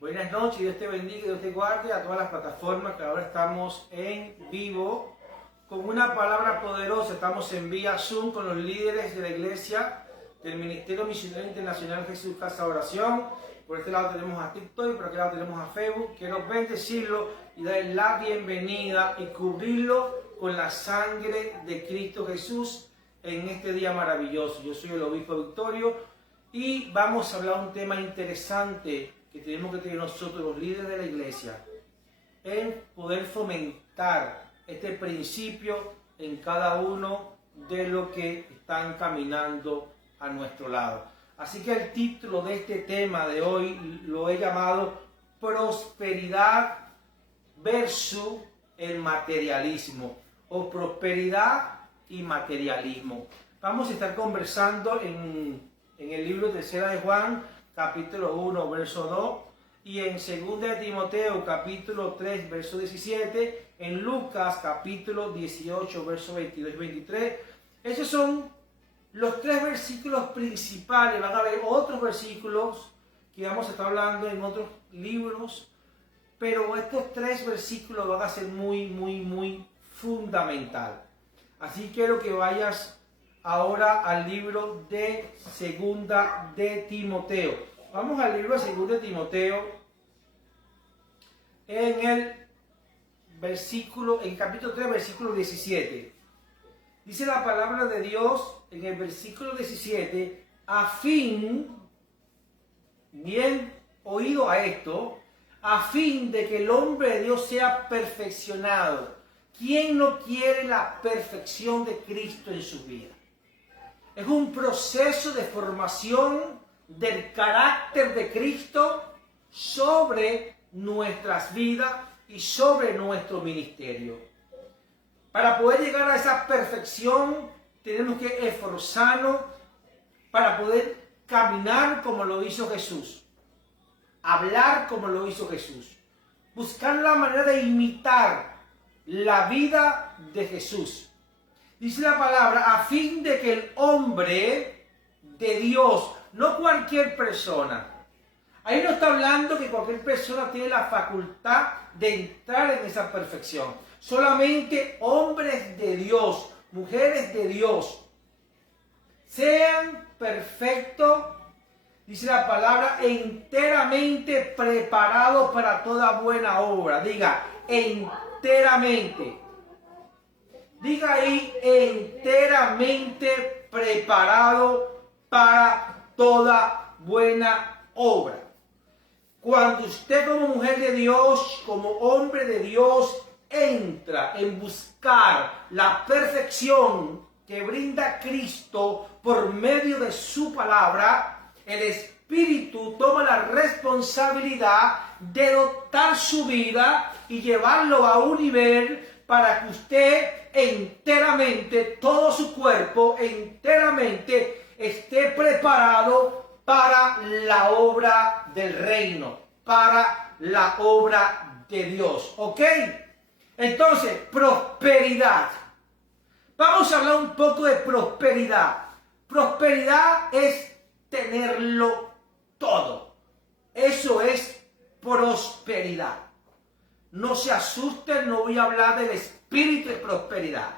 Buenas noches, Dios te bendiga, Dios te guarde a todas las plataformas que ahora estamos en vivo con una palabra poderosa. Estamos en vía Zoom con los líderes de la iglesia del Ministerio Misionero Internacional Jesús Casa Oración. Por este lado tenemos a TikTok y por aquel lado tenemos a Facebook. Quiero bendecirlo y darle la bienvenida y cubrirlo con la sangre de Cristo Jesús en este día maravilloso. Yo soy el obispo Victorio y vamos a hablar un tema interesante que tenemos que tener nosotros, los líderes de la iglesia, en poder fomentar este principio en cada uno de los que están caminando a nuestro lado. Así que el título de este tema de hoy lo he llamado Prosperidad versus el materialismo, o prosperidad y materialismo. Vamos a estar conversando en el libro Tercera de Juan, capítulo 1, verso 2, y en Segunda de Timoteo, capítulo 3, verso 17, en Lucas, capítulo 18, verso 22 y 23. Esos son los tres versículos principales. Van a haber otros versículos que vamos a estar hablando en otros libros, pero estos tres versículos van a ser muy fundamental. Así quiero que vayas ahora al libro de Segunda de Timoteo. Vamos al libro de Segunda de Timoteo en el capítulo 3, versículo 17. Dice la palabra de Dios en el versículo 17, a fin, bien oído a esto, a fin de que el hombre de Dios sea perfeccionado. ¿Quién no quiere la perfección de Cristo en su vida? Es un proceso de formación del carácter de Cristo sobre nuestras vidas y sobre nuestro ministerio. Para poder llegar a esa perfección tenemos que esforzarnos para poder caminar como lo hizo Jesús, hablar como lo hizo Jesús, buscar la manera de imitar la vida de Jesús. Dice la palabra, a fin de que el hombre de Dios, no cualquier persona. Ahí no está hablando que cualquier persona tiene la facultad de entrar en esa perfección. Solamente hombres de Dios, mujeres de Dios, sean perfectos, dice la palabra, enteramente preparados para toda buena obra. Diga, enteramente. Diga ahí, enteramente preparado para toda buena obra. Cuando usted como mujer de Dios, como hombre de Dios, entra en buscar la perfección que brinda Cristo por medio de su palabra, el Espíritu toma la responsabilidad de dotar su vida y llevarlo a un nivel para que usted enteramente, todo su cuerpo enteramente esté preparado para la obra del reino, para la obra de Dios. ¿Ok? Entonces, prosperidad. Vamos a hablar un poco de prosperidad. Prosperidad es tenerlo todo. Eso es prosperidad. No se asusten, no voy a hablar del espíritu de prosperidad.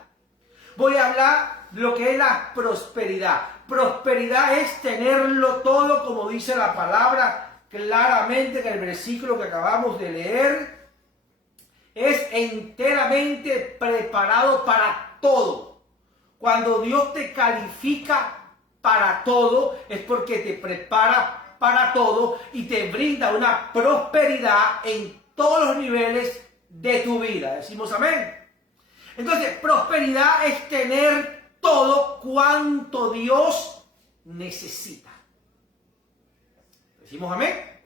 Voy a hablar de lo que es la prosperidad. Prosperidad es tenerlo todo, como dice la palabra claramente en el versículo que acabamos de leer. Es enteramente preparado para todo. Cuando Dios te califica para todo, es porque te prepara para todo y te brinda una prosperidad en todos los niveles de tu vida. Decimos amén. Entonces, prosperidad es tener todo cuanto Dios necesita. Decimos amén.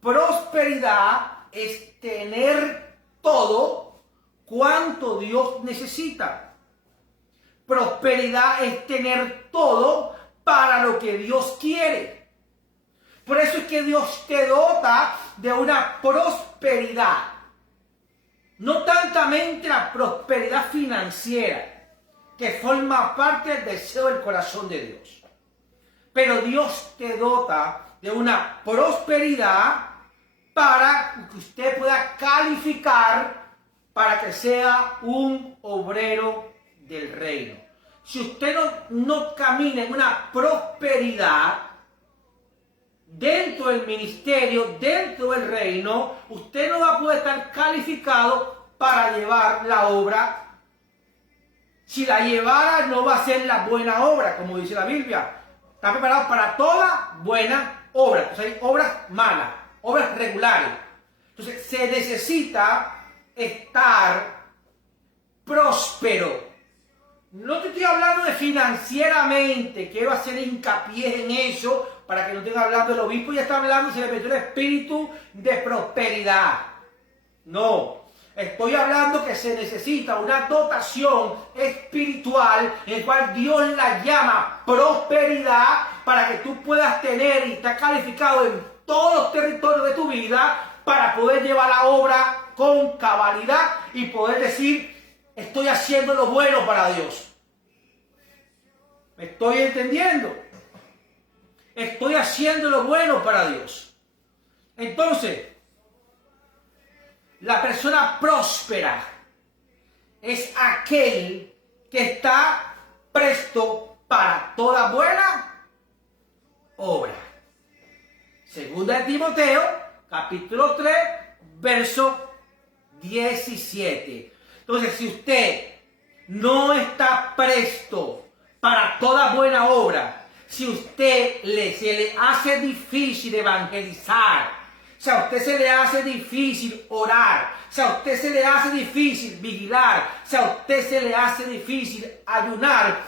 Prosperidad es tener todo cuanto Dios necesita. Prosperidad es tener todo para lo que Dios quiere. Por eso es que Dios te dota de una prosperidad. No tantamente la prosperidad financiera, que forma parte del deseo del corazón de Dios. Pero Dios te dota de una prosperidad para que usted pueda calificar para que sea un obrero del reino. Si usted no camina en una prosperidad dentro del ministerio, dentro del reino, usted no va a poder estar calificado para llevar la obra. Si la llevara, no va a ser la buena obra, como dice la Biblia. Está preparado para toda buena obra. Entonces hay obras malas, obras regulares. Entonces se necesita estar próspero. No te estoy hablando de financieramente, quiero hacer hincapié en eso para que no estén hablando. El obispo ya está hablando, se le metió el espíritu de prosperidad. No. Estoy hablando que se necesita una dotación espiritual en la cual Dios la llama prosperidad para que tú puedas tener y estar calificado en todos los territorios de tu vida para poder llevar la obra con cabalidad y poder decir, estoy haciendo lo bueno para Dios. ¿Me estoy entendiendo? Estoy haciendo lo bueno para Dios. Entonces, la persona próspera es aquel que está presto para toda buena obra. Segunda de Timoteo, capítulo 3, verso 17. Entonces, si usted no está presto para toda buena obra, si usted se le hace difícil evangelizar, si a usted se le hace difícil orar, si a usted se le hace difícil vigilar, si a usted se le hace difícil ayunar,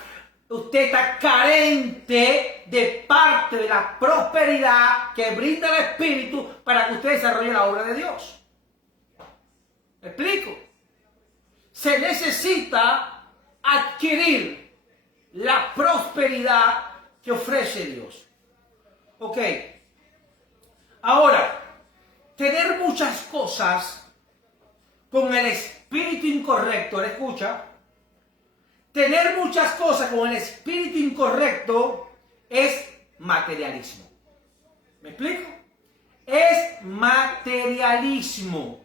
usted está carente de parte de la prosperidad que brinda el Espíritu para que usted desarrolle la obra de Dios. ¿Me explico? Se necesita adquirir la prosperidad que ofrece Dios. Ok. Ahora, tener muchas cosas con el espíritu incorrecto, escucha, tener muchas cosas con el espíritu incorrecto es materialismo. ¿Me explico? Es materialismo.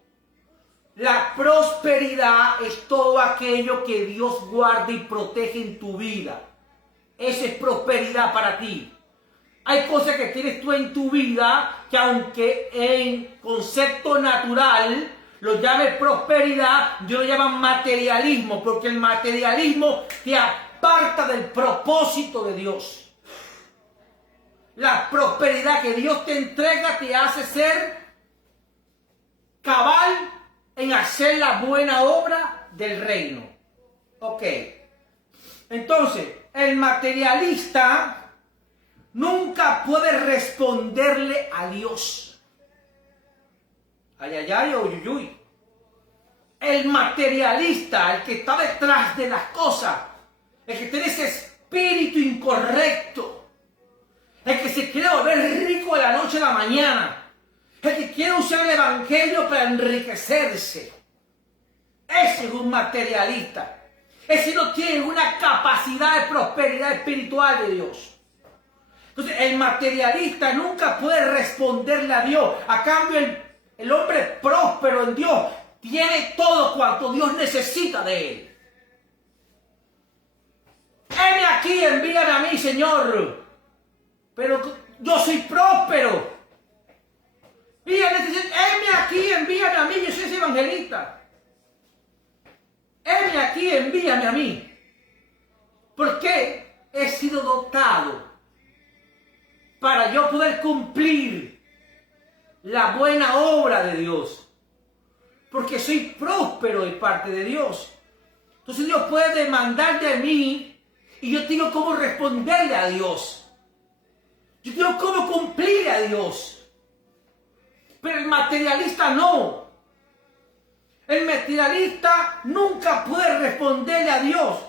La prosperidad es todo aquello que Dios guarda y protege en tu vida. Esa es prosperidad para ti. Hay cosas que tienes tú en tu vida que aunque en concepto natural lo llame prosperidad, Dios lo llama materialismo, porque el materialismo te aparta del propósito de Dios. La prosperidad que Dios te entrega te hace ser cabal en hacer la buena obra del reino. Ok. Entonces, el materialista nunca puede responderle a Dios. Ay, ay, ay, uy, uy, uy. El materialista, el que está detrás de las cosas, el que tiene ese espíritu incorrecto, el que se quiere volver rico de la noche a la mañana, el que quiere usar el evangelio para enriquecerse. Ese es un materialista. Ese no tiene una capacidad de prosperidad espiritual de Dios. Entonces, el materialista nunca puede responderle a Dios. A cambio, el hombre próspero en Dios tiene todo cuanto Dios necesita de él. Heme aquí, envíame a mí, Señor. Pero yo soy próspero. Heme aquí, envíame a mí, yo soy ese evangelista. Heme aquí, envíame a mí. Porque he sido dotado para yo poder cumplir la buena obra de Dios. Porque soy próspero de parte de Dios. Entonces Dios puede demandar de mí y yo tengo cómo responderle a Dios. Yo tengo cómo cumplirle a Dios. Pero el materialista no. El materialista nunca puede responderle a Dios.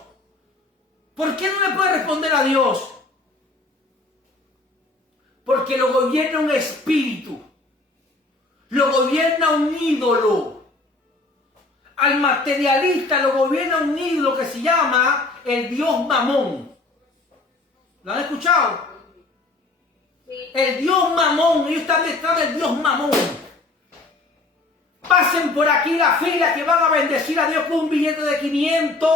¿Por qué no le puede responder a Dios? Porque lo gobierna un espíritu. Lo gobierna un ídolo. Al materialista lo gobierna un ídolo que se llama el Dios Mamón. ¿Lo han escuchado? Sí. El Dios Mamón. Ellos están detrás del Dios Mamón. pasen por aquí la fila que van a bendecir a Dios con un billete de 500.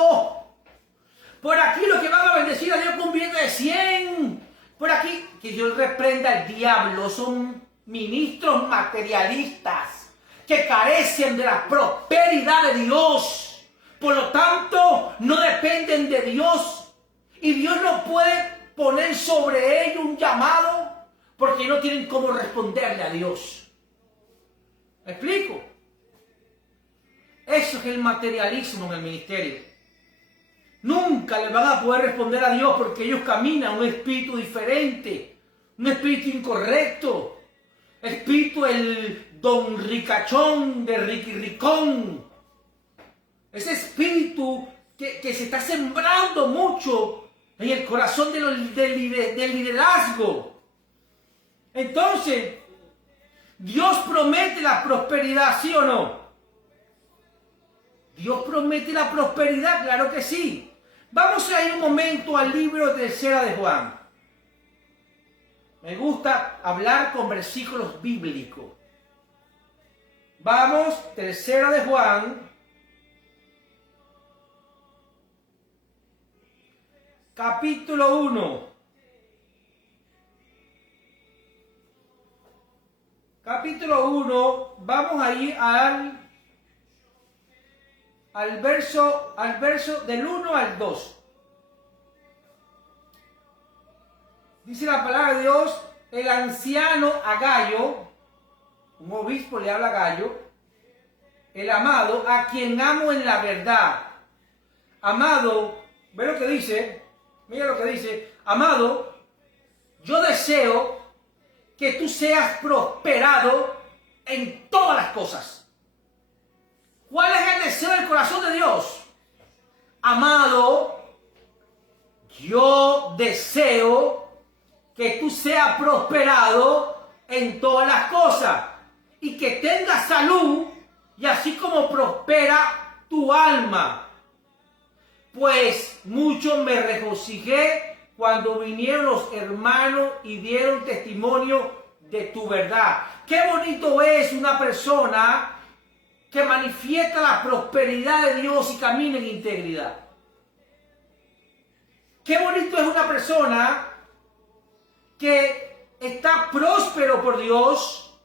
Por aquí los que van a bendecir a Dios con un billete de 100. Por aquí, que Dios reprenda al diablo. Son ministros materialistas que carecen de la prosperidad de Dios. Por lo tanto, no dependen de Dios. Y Dios no puede poner sobre ellos un llamado porque no tienen cómo responderle a Dios. ¿Me explico? Eso es el materialismo en el ministerio. Nunca le van a poder responder a Dios porque ellos caminan un espíritu diferente, un espíritu incorrecto, espíritu el don ricachón de Ricky Ricón. Ese espíritu que se está sembrando mucho en el corazón del liderazgo. Entonces, Dios promete la prosperidad, ¿sí o no? Dios promete la prosperidad, claro que sí. Vamos a ir un momento al libro de Tercera de Juan. Me gusta hablar con versículos bíblicos. Vamos, Tercera de Juan, capítulo 1. Capítulo 1, vamos a ir al verso del 1 al 2. Dice la palabra de Dios, el anciano a Gayo, un obispo le habla a Gayo, el amado, a quien amo en la verdad. Amado, ve lo que dice, mira lo que dice, amado, yo deseo que tú seas prosperado en todas las cosas. ¿Cuál es el deseo del corazón de Dios? Amado, yo deseo que tú seas prosperado en todas las cosas y que tengas salud y así como prospera tu alma. Pues mucho me regocijé cuando vinieron los hermanos y dieron testimonio de tu verdad. Qué bonito es una persona que manifiesta la prosperidad de Dios y camina en integridad. Qué bonito es una persona que está próspero por Dios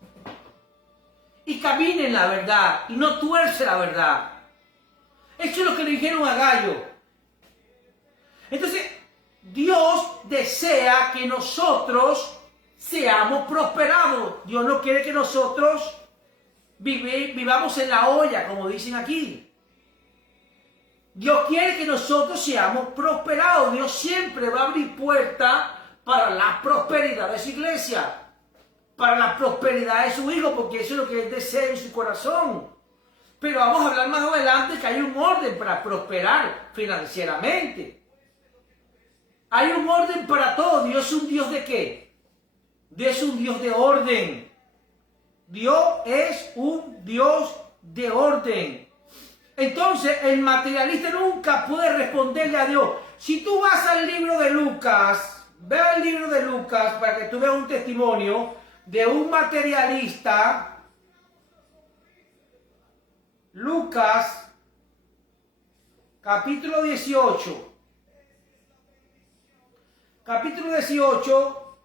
y camina en la verdad y no tuerce la verdad. Eso es lo que le dijeron a Gayo. Entonces, Dios desea que nosotros seamos prosperados. Dios no quiere que nosotros vivamos en la olla, como dicen aquí. Dios quiere que nosotros seamos prosperados. Dios siempre va a abrir puertas para la prosperidad de su iglesia, para la prosperidad de su hijo, porque eso es lo que Él desea en su corazón. Pero vamos a hablar más adelante que hay un orden para prosperar financieramente. Hay un orden para todo. Dios es un Dios de ¿qué? Dios es un Dios de orden. Dios es un Dios de orden. Entonces, el materialista nunca puede responderle a Dios. Si tú vas al libro de Lucas, ve al libro de Lucas para que tú veas un testimonio de un materialista. Lucas, capítulo 18. Capítulo 18,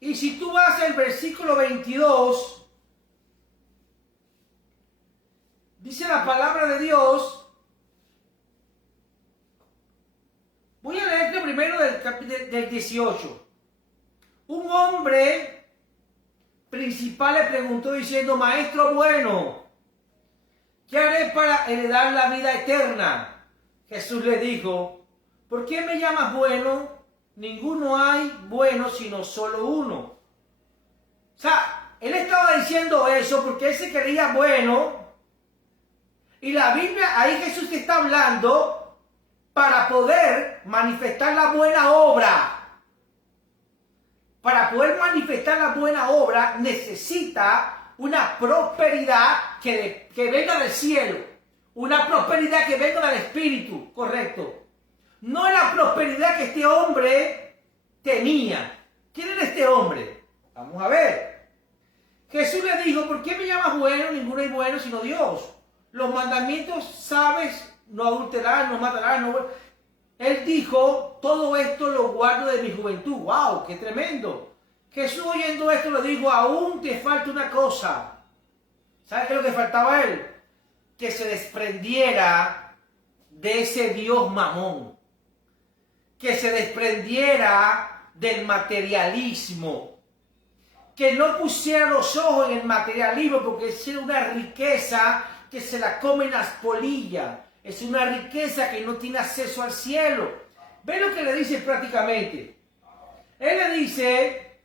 y si tú vas al versículo 22, dice la palabra de Dios. Voy a leerte primero del 18. Un hombre principal le preguntó diciendo, maestro bueno, ¿qué haré para heredar la vida eterna? Jesús le dijo, ¿por qué me llamas bueno? Ninguno hay bueno sino solo uno. O sea, él estaba diciendo eso porque él se creía bueno. Y la Biblia, ahí Jesús te está hablando para poder manifestar la buena obra. Para poder manifestar la buena obra necesita una prosperidad que venga del cielo. Una prosperidad que venga del Espíritu, correcto. No es la prosperidad que este hombre tenía. ¿Quién era este hombre? Vamos a ver. Jesús le dijo, ¿por qué me llamas bueno? Ninguno es bueno sino Dios. Los mandamientos, sabes, no adulterarás, no matarás, no... Él dijo, todo esto lo guardo de mi juventud. ¡Wow! ¡Qué tremendo! Jesús oyendo esto le dijo, aún te falta una cosa. ¿Sabes qué es lo que faltaba a él? Que se desprendiera de ese Dios mamón. Que se desprendiera del materialismo. Que no pusiera los ojos en el materialismo, porque es una riqueza que se la comen las polillas. Es una riqueza que no tiene acceso al cielo. ¿Ven lo que le dice prácticamente? Él le dice,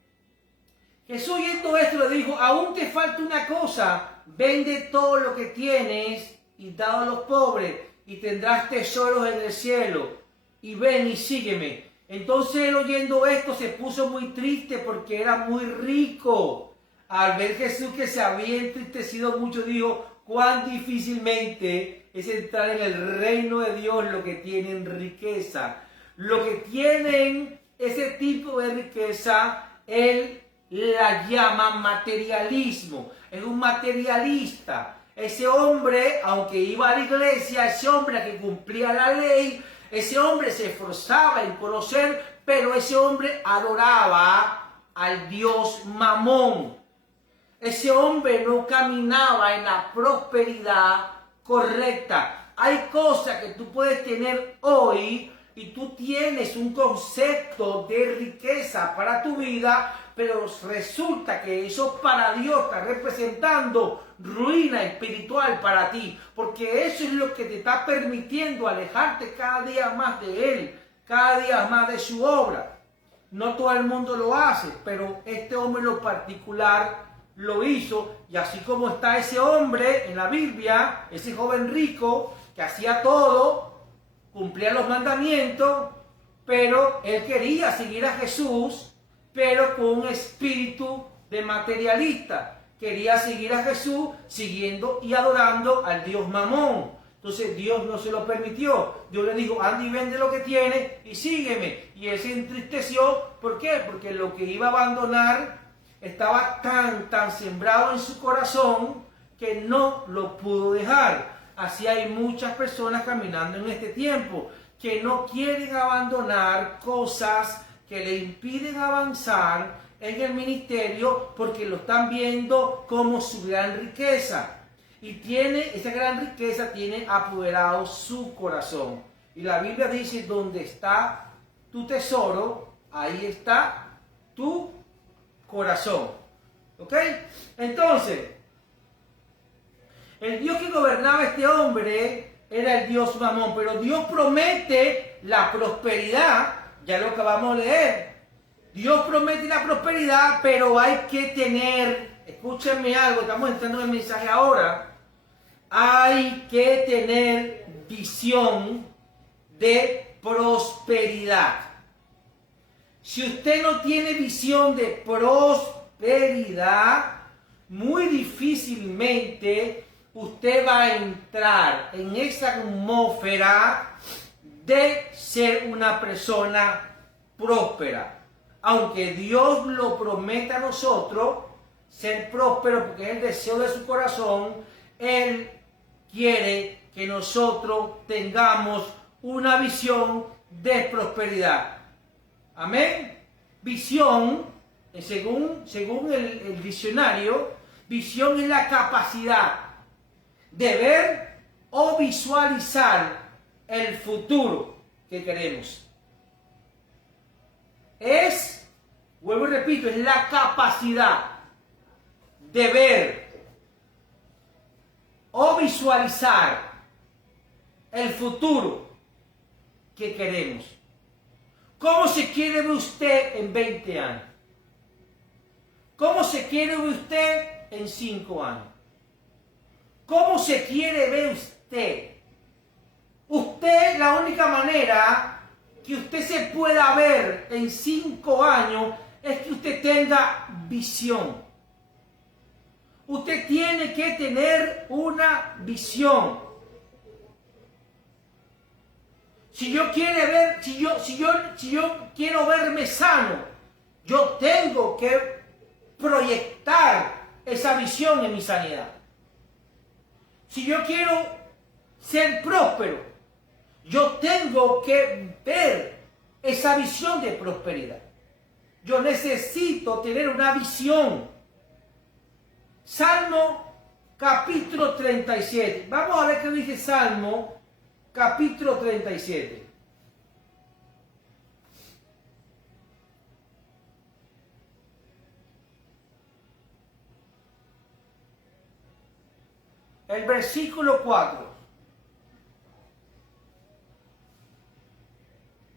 Jesús oyendo esto le dijo, aún te falta una cosa, vende todo lo que tienes y dalo a los pobres y tendrás tesoros en el cielo. Y ven y sígueme. Entonces él oyendo esto se puso muy triste porque era muy rico. Al ver Jesús que se había entristecido mucho, dijo, cuán difícilmente es entrar en el reino de Dios los que tienen riqueza. Lo que tienen ese tipo de riqueza, él la llama materialismo. Es un materialista. Ese hombre, aunque iba a la iglesia, ese hombre que cumplía la ley, ese hombre se esforzaba en conocer, pero ese hombre adoraba al Dios Mamón. Ese hombre no caminaba en la prosperidad correcta. Hay cosas que tú puedes tener hoy y tú tienes un concepto de riqueza para tu vida, pero resulta que eso para Dios está representando ruina espiritual para ti, porque eso es lo que te está permitiendo alejarte cada día más de Él, cada día más de su obra. No todo el mundo lo hace, pero este hombre en lo particular lo hizo, y así como está ese hombre en la Biblia, ese joven rico que hacía todo, cumplía los mandamientos, pero él quería seguir a Jesús, pero con un espíritu de materialista. Quería seguir a Jesús siguiendo y adorando al Dios Mamón. Entonces Dios no se lo permitió. Dios le dijo, anda y vende lo que tiene y sígueme. Y él se entristeció. ¿Por qué? Porque lo que iba a abandonar estaba tan sembrado en su corazón que no lo pudo dejar. Así hay muchas personas caminando en este tiempo que no quieren abandonar cosas que le impiden avanzar en el ministerio porque lo están viendo como su gran riqueza. Y esa gran riqueza tiene apoderado su corazón. Y la Biblia dice, donde está tu tesoro, ahí está tu corazón. ¿Ok? Entonces, el Dios que gobernaba este hombre era el Dios Mamón, pero Dios promete la prosperidad, ya lo acabamos de leer. Dios promete la prosperidad, pero hay que tener, escúchenme algo, estamos entrando en el mensaje ahora, hay que tener visión de prosperidad. Si usted no tiene visión de prosperidad, muy difícilmente usted va a entrar en esa atmósfera de ser una persona próspera. Aunque Dios lo prometa a nosotros, ser próspero, porque es el deseo de su corazón, Él quiere que nosotros tengamos una visión de prosperidad. Amén. Visión, según el diccionario, visión es la capacidad de ver o visualizar el futuro que queremos. Vuelvo y repito, es la capacidad de ver o visualizar el futuro que queremos. ¿Cómo se quiere ver usted en 20 años? ¿Cómo se quiere ver usted en 5 años? ¿Cómo se quiere ver usted? Usted, la única manera que usted se pueda ver en 5 años es que usted tenga visión. Usted tiene que tener una visión. Si yo quiero verme sano, yo tengo que proyectar esa visión en mi sanidad. Si yo quiero ser próspero, yo tengo que ver esa visión de prosperidad. Yo necesito tener una visión. Salmo capítulo 37. Vamos a ver qué dice Salmo capítulo 37. El versículo 4.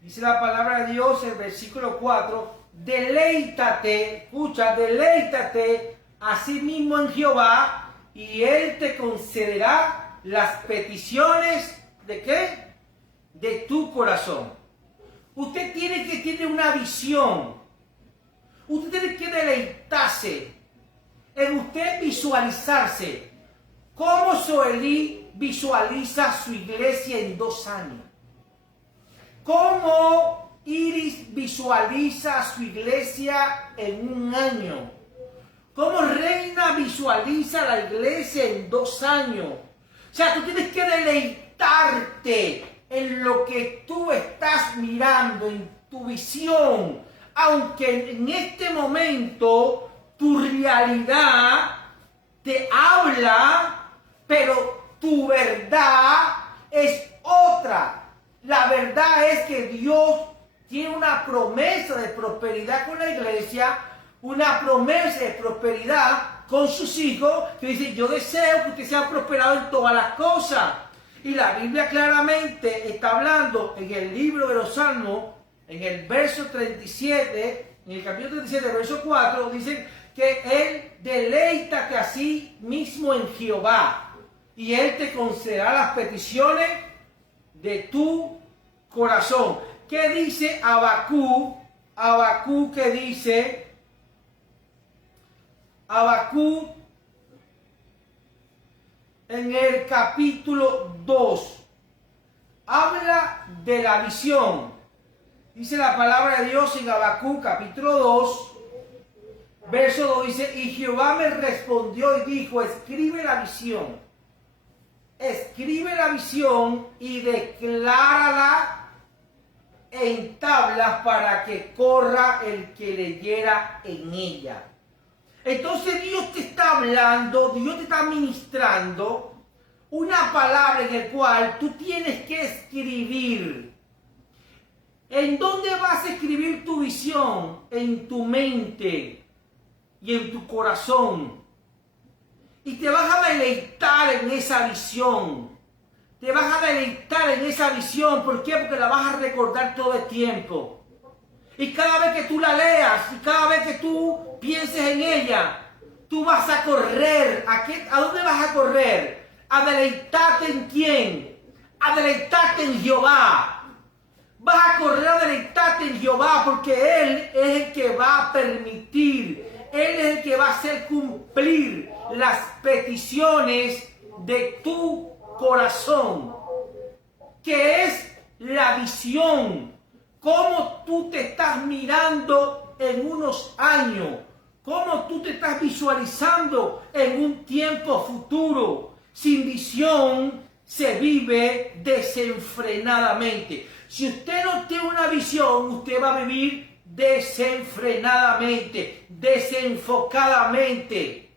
Dice la palabra de Dios, el versículo 4. Deleítate, escucha, deleítate a sí mismo en Jehová y Él te concederá las peticiones ¿de qué? De tu corazón. Usted tiene que tener una visión. Usted tiene que deleitarse en usted visualizarse. ¿Cómo Zoelí visualiza su iglesia en 2 años? ¿Cómo Iris visualiza su iglesia en 1 año? ¿Cómo Reina visualiza la iglesia en 2 años? O sea, tú tienes que deleitarte en lo que tú estás mirando, en tu visión. Aunque en este momento tu realidad te habla, pero tu verdad es otra. La verdad es que Dios tiene una promesa de prosperidad con la iglesia, una promesa de prosperidad con sus hijos, que dice, yo deseo que ustedes sean prosperados en todas las cosas. Y la Biblia claramente está hablando en el libro de los Salmos, en el verso 37, en el capítulo 37, verso 4, dice que Él deleítate a sí mismo en Jehová y Él te concederá las peticiones de tu corazón. ¿Qué dice Habacuc? Habacuc, ¿qué dice? Habacuc en el capítulo 2 habla de la visión. Dice la palabra de Dios en Habacuc capítulo 2, verso 2, dice, y Jehová me respondió y dijo, escribe la visión y declárala en tablas para que corra el que leyera en ella. Entonces Dios te está hablando, Dios te está ministrando una palabra en la cual tú tienes que escribir. ¿En dónde vas a escribir tu visión? En tu mente y en tu corazón. Y te vas a deleitar en esa visión. Te vas a deleitar en esa visión. ¿Por qué? Porque la vas a recordar todo el tiempo. Y cada vez que tú la leas y cada vez que tú pienses en ella, tú vas a correr. ¿A dónde vas a correr? A deleitarte en quién. A deleitarte en Jehová. Vas a correr a deleitarte en Jehová porque Él es el que va a permitir, Él es el que va a hacer cumplir las peticiones de tu corazón, que es la visión. Cómo tú te estás mirando en unos años, cómo tú te estás visualizando en un tiempo futuro. Sin visión se vive desenfrenadamente. Si usted no tiene una visión, usted va a vivir desenfrenadamente, desenfocadamente.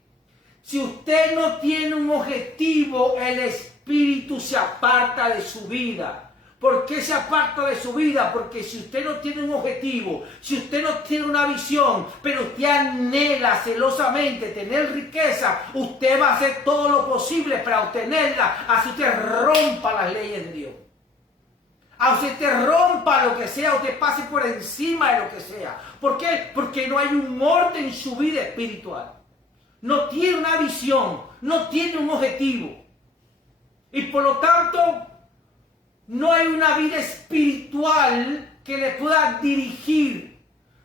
Si usted no tiene un objetivo, el espíritu se aparta de su vida. ¿Por qué se aparta de su vida? Porque si usted no tiene un objetivo, si usted no tiene una visión, pero usted anhela celosamente tener riqueza, usted va a hacer todo lo posible para obtenerla, así usted rompa las leyes de Dios. A usted te rompa lo que sea, usted pase por encima de lo que sea. ¿Por qué? Porque no hay un orden en su vida espiritual. No tiene una visión, no tiene un objetivo. Y por lo tanto, no hay una vida espiritual que le pueda dirigir.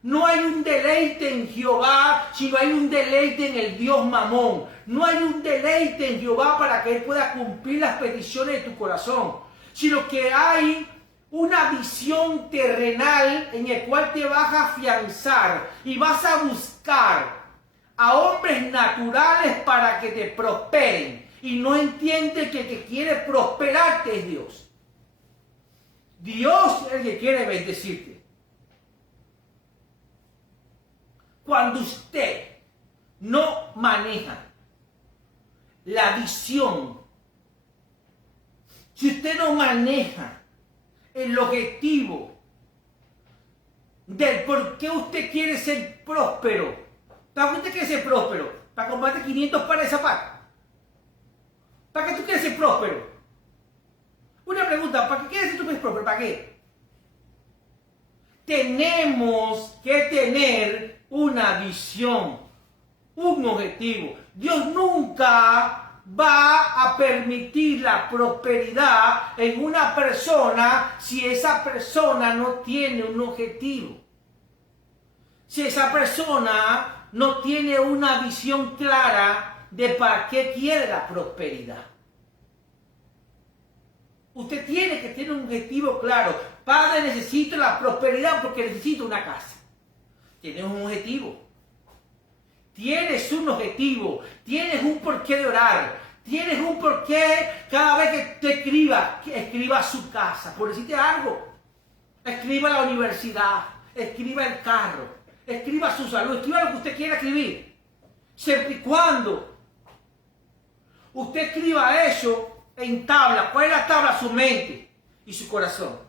No hay un deleite en Jehová, sino hay un deleite en el Dios Mamón. No hay un deleite en Jehová para que Él pueda cumplir las peticiones de tu corazón, sino que hay una visión terrenal en la cual te vas a afianzar y vas a buscar a hombres naturales para que te prosperen y no entiende que el que quiere prosperarte es Dios. Dios es el que quiere bendecirte. Cuando usted no maneja la visión, si usted no maneja el objetivo del por qué usted quiere ser próspero, ¿para qué usted quiere ser próspero? ¿Para comprarte 500 pares de zapatos? ¿Para qué tú quieres ser próspero? Una pregunta, ¿para qué quieres ser tú próspero? ¿Para qué? Tenemos que tener una visión, un objetivo. Dios nunca va a permitir la prosperidad en una persona si esa persona no tiene un objetivo. Si esa persona no tiene una visión clara de para qué quiere la prosperidad. Usted tiene que tener un objetivo claro. Padre, necesito la prosperidad porque necesito una casa. Tienes un objetivo. Tienes un objetivo. Tienes un porqué de orar. Tienes un porqué cada vez que te escriba su casa. Por decirte algo. Escriba la universidad. Escriba el carro. Escriba su salud. Escriba lo que usted quiera escribir. Siempre y cuando usted escriba eso en tabla. ¿Cuál es la tabla? Su mente y su corazón.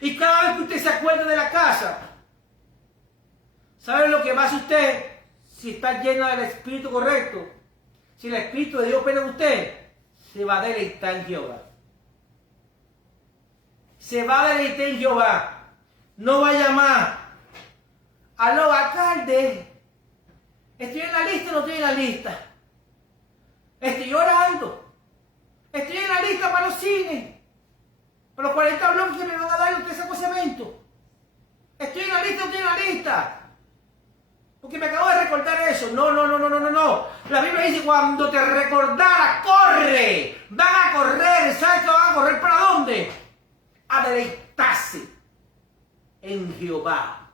Y cada vez que usted se acuerde de la casa, ¿sabe lo que va a hacer usted? Si está llena del Espíritu correcto, si el Espíritu de Dios opera en usted, se va a deleitar en Jehová. Se va a deleitar en Jehová. No va a llamar. Aló, alcalde. ¿Estoy en la lista o no estoy en la lista? Estoy orando. Estoy en la lista para los cines. Para los 40 bloques que me van a dar los que saco ese evento. Estoy en la lista o no estoy en la lista. Porque me acabo de recordar eso. No. La Biblia dice, cuando te recordara, corre. Van a correr. ¿Sabes que van a correr para dónde? A deleitarse en Jehová.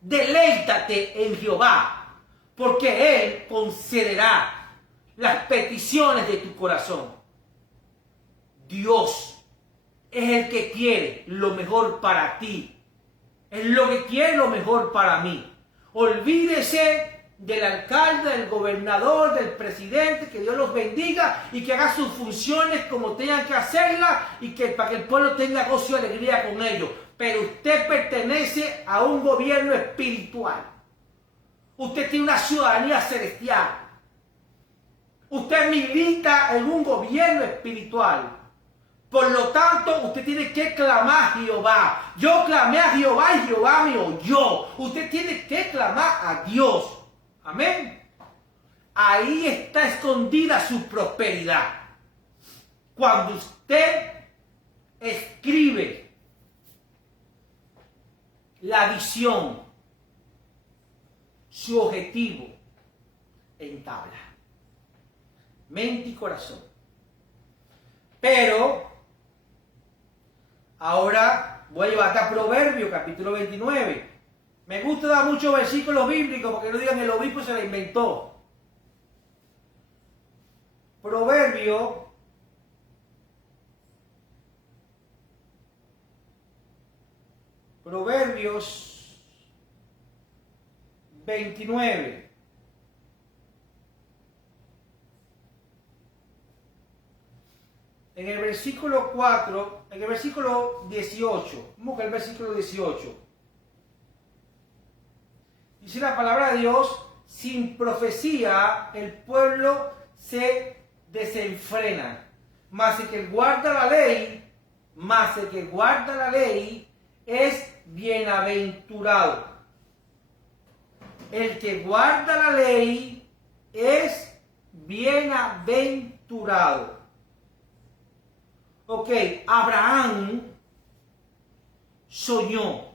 Deleítate en Jehová. Porque Él concederá las peticiones de tu corazón. Dios es el que quiere lo mejor para ti. Es lo que quiere lo mejor para mí. Olvídese del alcalde, del gobernador, del presidente, que Dios los bendiga y que haga sus funciones como tengan que hacerlas y que para que el pueblo tenga gozo y alegría con ellos. Pero usted pertenece a un gobierno espiritual. Usted tiene una ciudadanía celestial. Usted milita en un gobierno espiritual. Por lo tanto, usted tiene que clamar a Jehová. Yo clamé a Jehová y Jehová me oyó. Usted tiene que clamar a Dios. Amén. Ahí está escondida su prosperidad. Cuando usted escribe la visión, su objetivo en tabla, mente y corazón. Pero ahora voy a llevarte a Proverbios, capítulo 29. Me gusta dar muchos versículos bíblicos porque no digan que el obispo se la inventó. Proverbios 29. En el versículo 4, en el versículo 18, vamos con el versículo 18. Dice la palabra de Dios, sin profecía el pueblo se desenfrena, mas el que guarda la ley, es bienaventurado. El que guarda la ley es bienaventurado. Ok, Abraham soñó.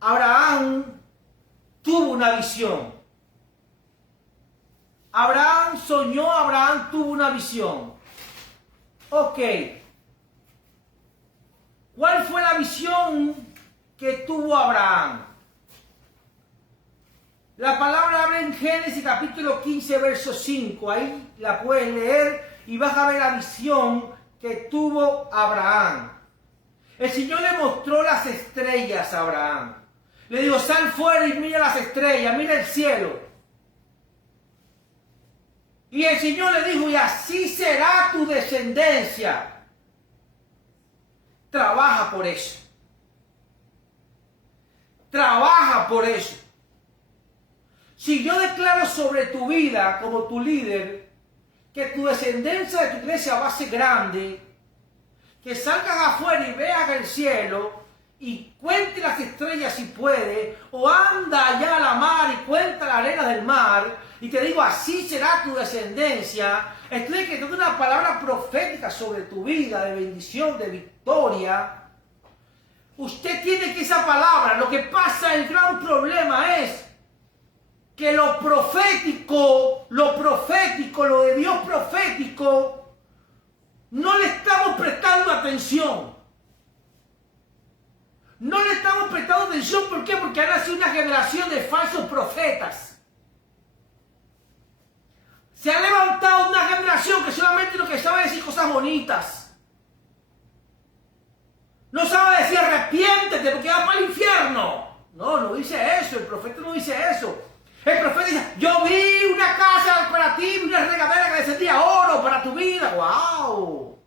Abraham tuvo una visión. Abraham soñó, Abraham tuvo una visión. Ok. ¿Cuál fue la visión que tuvo Abraham? La palabra habla en Génesis capítulo 15, verso 5. Ahí la puedes leer y vas a ver la visión que tuvo Abraham. El Señor le mostró las estrellas a Abraham. Le dijo, sal fuera y mira las estrellas, mira el cielo. Y el Señor le dijo, y así será tu descendencia. Trabaja por eso. Trabaja por eso. Si yo declaro sobre tu vida como tu líder, que tu descendencia de tu iglesia va a ser grande, que salgas afuera y veas el cielo y cuente las estrellas si puede, o anda allá a la mar y cuenta la arena del mar, y te digo, así será tu descendencia. Estoy que tengo una palabra profética sobre tu vida, de bendición, de victoria. Usted tiene que esa palabra. Lo que pasa, el gran problema es que lo profético, lo de Dios profético, no le estamos prestando atención. No le estamos prestando atención, ¿por qué? Porque ha nacido una generación de falsos profetas. Se ha levantado una generación que solamente lo que sabe decir cosas bonitas. No sabe decir arrepiéntete porque vas para el infierno. No, no dice eso, el profeta no dice eso. El profeta dice, yo vi una casa para ti, una regadera que descendía oro para tu vida. ¡Wow!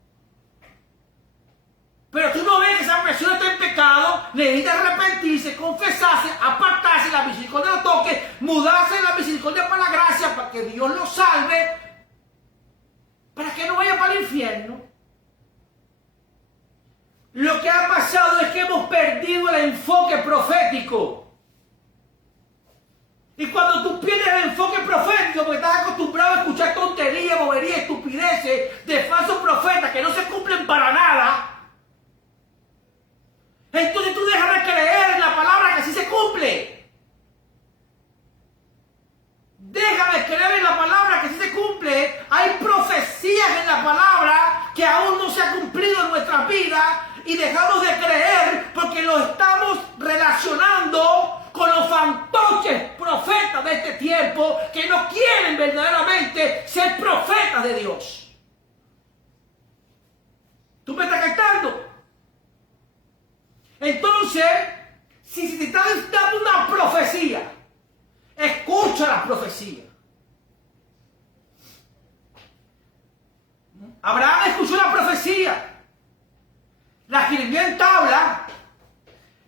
Pero tú no ves que esa persona está en pecado, necesita arrepentirse, confesarse, apartarse, la misericordia lo toque, mudarse en la misericordia para la gracia, para que Dios lo salve, para que no vaya para el infierno. Lo que ha pasado es que hemos perdido el enfoque profético. Y cuando tú pierdes el enfoque profético, porque estás acostumbrado a escuchar tonterías, boberías, estupideces de falsos profetas que no se cumplen para nada, entonces tú dejas de creer en la palabra que sí se cumple. Deja de creer en la palabra que sí se cumple. Hay profecías en la palabra que aún no se han cumplido en nuestras vidas y dejamos de creer porque lo estamos relacionando con los fantoches profetas de este tiempo que no quieren verdaderamente ser profetas de Dios. ¿Tú me estás captando? Entonces, si se te está dando una profecía, escucha la profecía. Abraham escuchó la profecía, la escribió en tabla,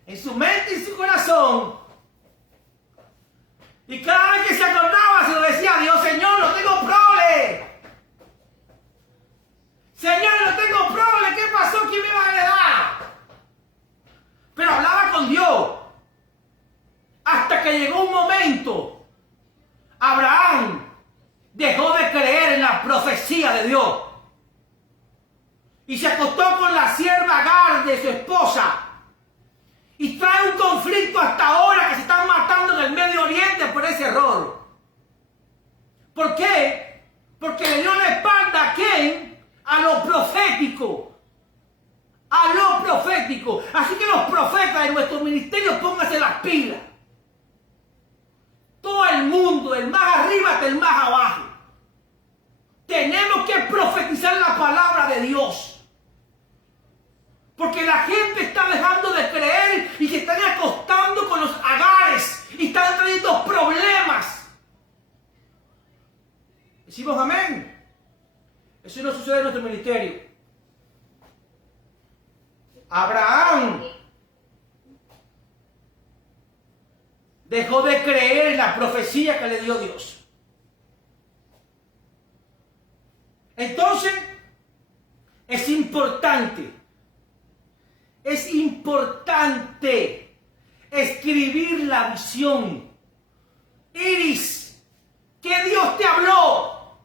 en su mente y su corazón, y cada vez que se acordaba se lo decía a Dios, Señor, no tengo prole. Señor, no tengo prole, ¿qué pasó? ¿Quién me va a heredar? Pero hablaba con Dios, hasta que llegó un momento, Abraham dejó de creer en la profecía de Dios y se acostó con la sierva Agar de su esposa y trae un conflicto hasta ahora que se están matando en el Medio Oriente por ese error. ¿Por qué? Porque le dio la espalda a ¿quién? A lo profético. A lo profético. Así que los profetas de nuestro ministerio pónganse las pilas. Todo el mundo, del más arriba hasta el más abajo. Tenemos que profetizar la palabra de Dios. Porque la gente está dejando de creer y se están acostando con los agares y están trayendo problemas. Decimos amén. Eso no sucede en nuestro ministerio. Abraham dejó de creer en la profecía que le dio Dios. Entonces, es importante escribir la visión. Iris, que Dios te habló.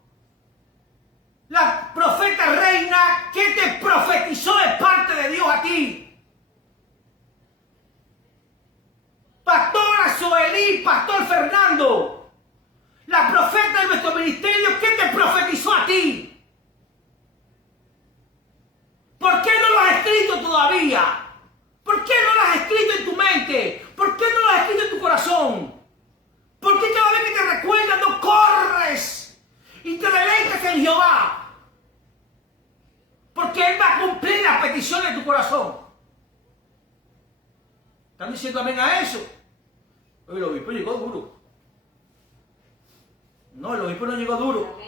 La profeta reina, ¿qué te profetizó de parte de Dios a ti? Pastora Zoelí, Pastor Fernando, la profeta de nuestro ministerio, ¿qué te profetizó a ti? ¿Por qué no lo has escrito todavía? ¿Por qué no lo has escrito en tu mente? ¿Por qué no lo has escrito en tu corazón? ¿Por qué ¿Están diciendo amén a eso? El obispo llegó duro. No, el obispo no llegó duro.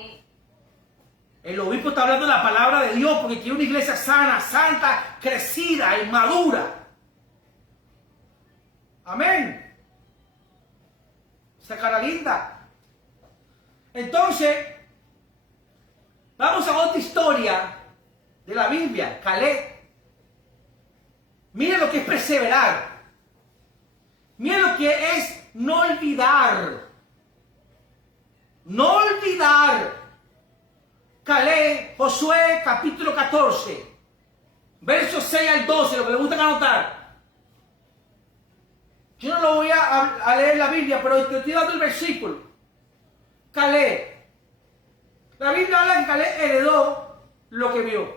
El obispo está hablando de la palabra de Dios porque quiere una iglesia sana, santa, crecida y madura. Amén. Esa cara linda. Entonces, vamos a otra historia de la Biblia, Caleb. Miren lo que es perseverar. Miren lo que es no olvidar. No olvidar. Caleb, Josué, capítulo 14, versos 6 al 12, lo que le gusta anotar. Yo no lo voy a leer la Biblia, pero te estoy dando el versículo. Caleb. La Biblia habla que Caleb heredó lo que vio.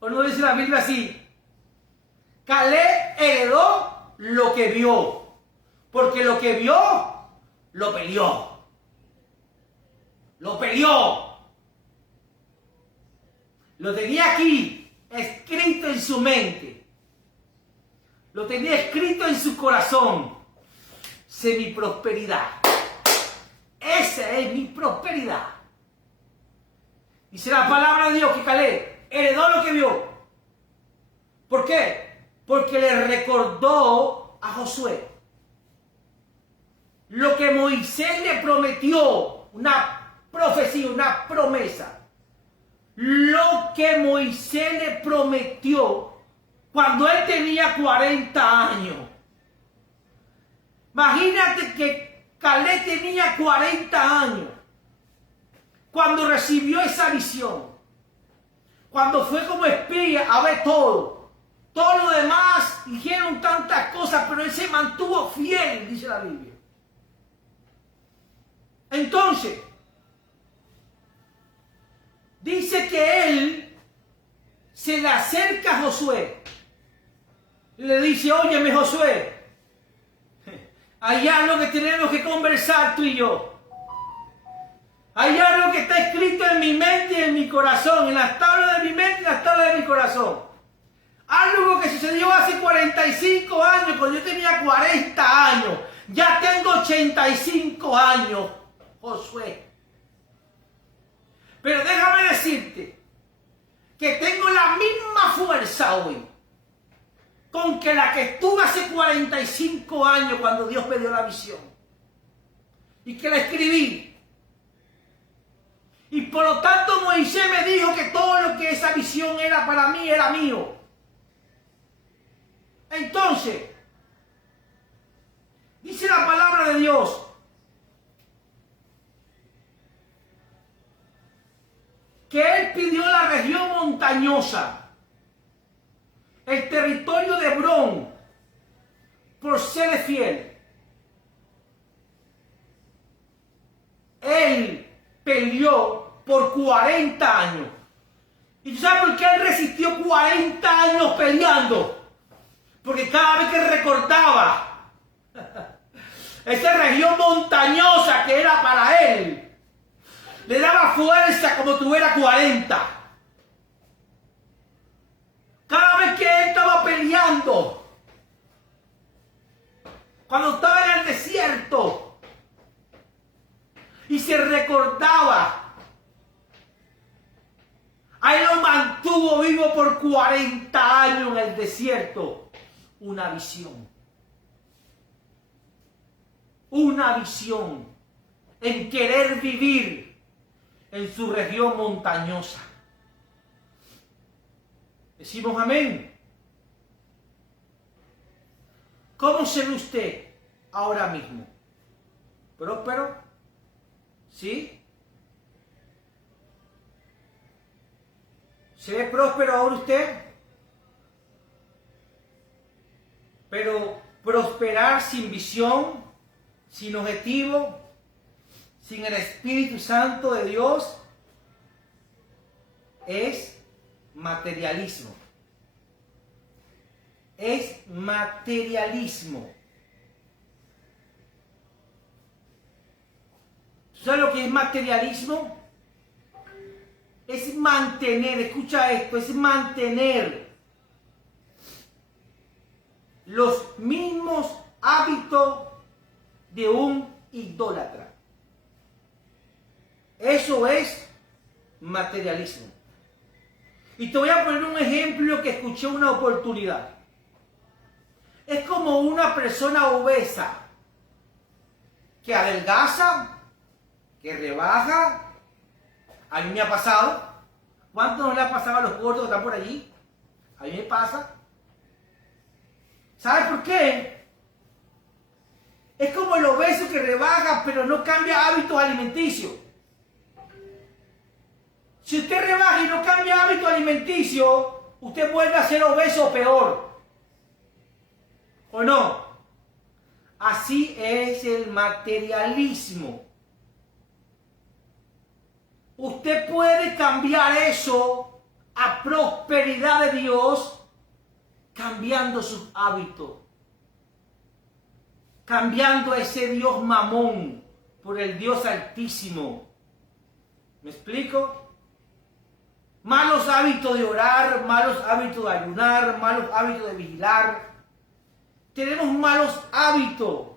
¿O no dice la Biblia así? Caleb heredó lo que vio. Porque lo que vio, lo peleó. Lo peleó. Lo tenía aquí, escrito en su mente. Lo tenía escrito en su corazón. Mi prosperidad. Esa es mi prosperidad. Dice la palabra de Dios que Caleb heredó lo que vio. ¿Por qué? Porque le recordó a Josué lo que Moisés le prometió, una profecía, una promesa. Lo que Moisés le prometió cuando él tenía 40 años. Imagínate que Caleb tenía 40 años cuando recibió esa visión. Cuando fue como espía a ver todo. Todo lo demás dijeron tantas cosas, pero él se mantuvo fiel, dice la Biblia. Entonces, dice que él se le acerca a Josué. Le dice, óyeme Josué, hay algo que tenemos que conversar tú y yo. Hay algo que está escrito en mi mente y en mi corazón, en las tablas de mi mente y en las tablas de mi corazón. Algo que sucedió hace 45 años, cuando yo tenía 40 años. Ya tengo 85 años, Josué. Pero déjame decirte que tengo la misma fuerza hoy con que la que estuve hace 45 años cuando Dios me dio la visión. Y que la escribí. Y por lo tanto Moisés me dijo que todo lo que esa visión era para mí era mío. Entonces, dice la palabra de Dios que él pidió la región montañosa, el territorio de Hebrón, por ser fiel. Él peleó por 40 años. ¿Y tú sabes por qué él resistió 40 años peleando? Porque cada vez que recordaba esa región montañosa que era para él, le daba fuerza como tuviera 40. Cada vez que él estaba peleando, cuando estaba en el desierto, y se recordaba, a él lo mantuvo vivo por 40 años en el desierto. Una visión. Una visión en querer vivir en su región montañosa. Decimos amén. ¿Cómo se ve usted ahora mismo? ¿Próspero? ¿Sí? ¿Se ve próspero ahora usted? Pero prosperar sin visión, sin objetivo, sin el Espíritu Santo de Dios, es materialismo. Es materialismo. ¿Sabes lo que es materialismo? Es mantener, escucha esto, es mantener los mismos hábitos de un idólatra. Eso es materialismo. Y te voy a poner un ejemplo que escuché una oportunidad. Es como una persona obesa que adelgaza, que rebaja. A mí me ha pasado. ¿Cuánto no le ha pasado a los gordos que están por allí? A mí me pasa. ¿Sabes por qué? Es como el obeso que rebaja, pero no cambia hábitos alimenticios. Si usted rebaja y no cambia hábitos alimenticios, usted vuelve a ser obeso o peor. ¿O no? Así es el materialismo. Usted puede cambiar eso a prosperidad de Dios cambiando sus hábitos. Cambiando a ese Dios mamón por el Dios altísimo. ¿Me explico? Malos hábitos de orar, malos hábitos de ayunar, malos hábitos de vigilar. Tenemos malos hábitos.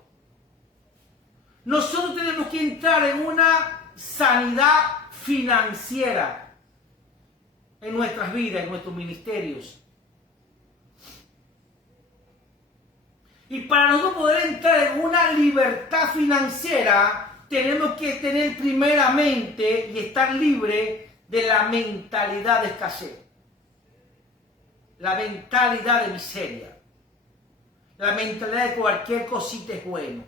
Nosotros tenemos que entrar en una sanidad financiera en nuestras vidas, en nuestros ministerios. Y para nosotros poder entrar en una libertad financiera, tenemos que tener primeramente y estar libre de la mentalidad de escasez, la mentalidad de miseria, la mentalidad de cualquier cosita es bueno.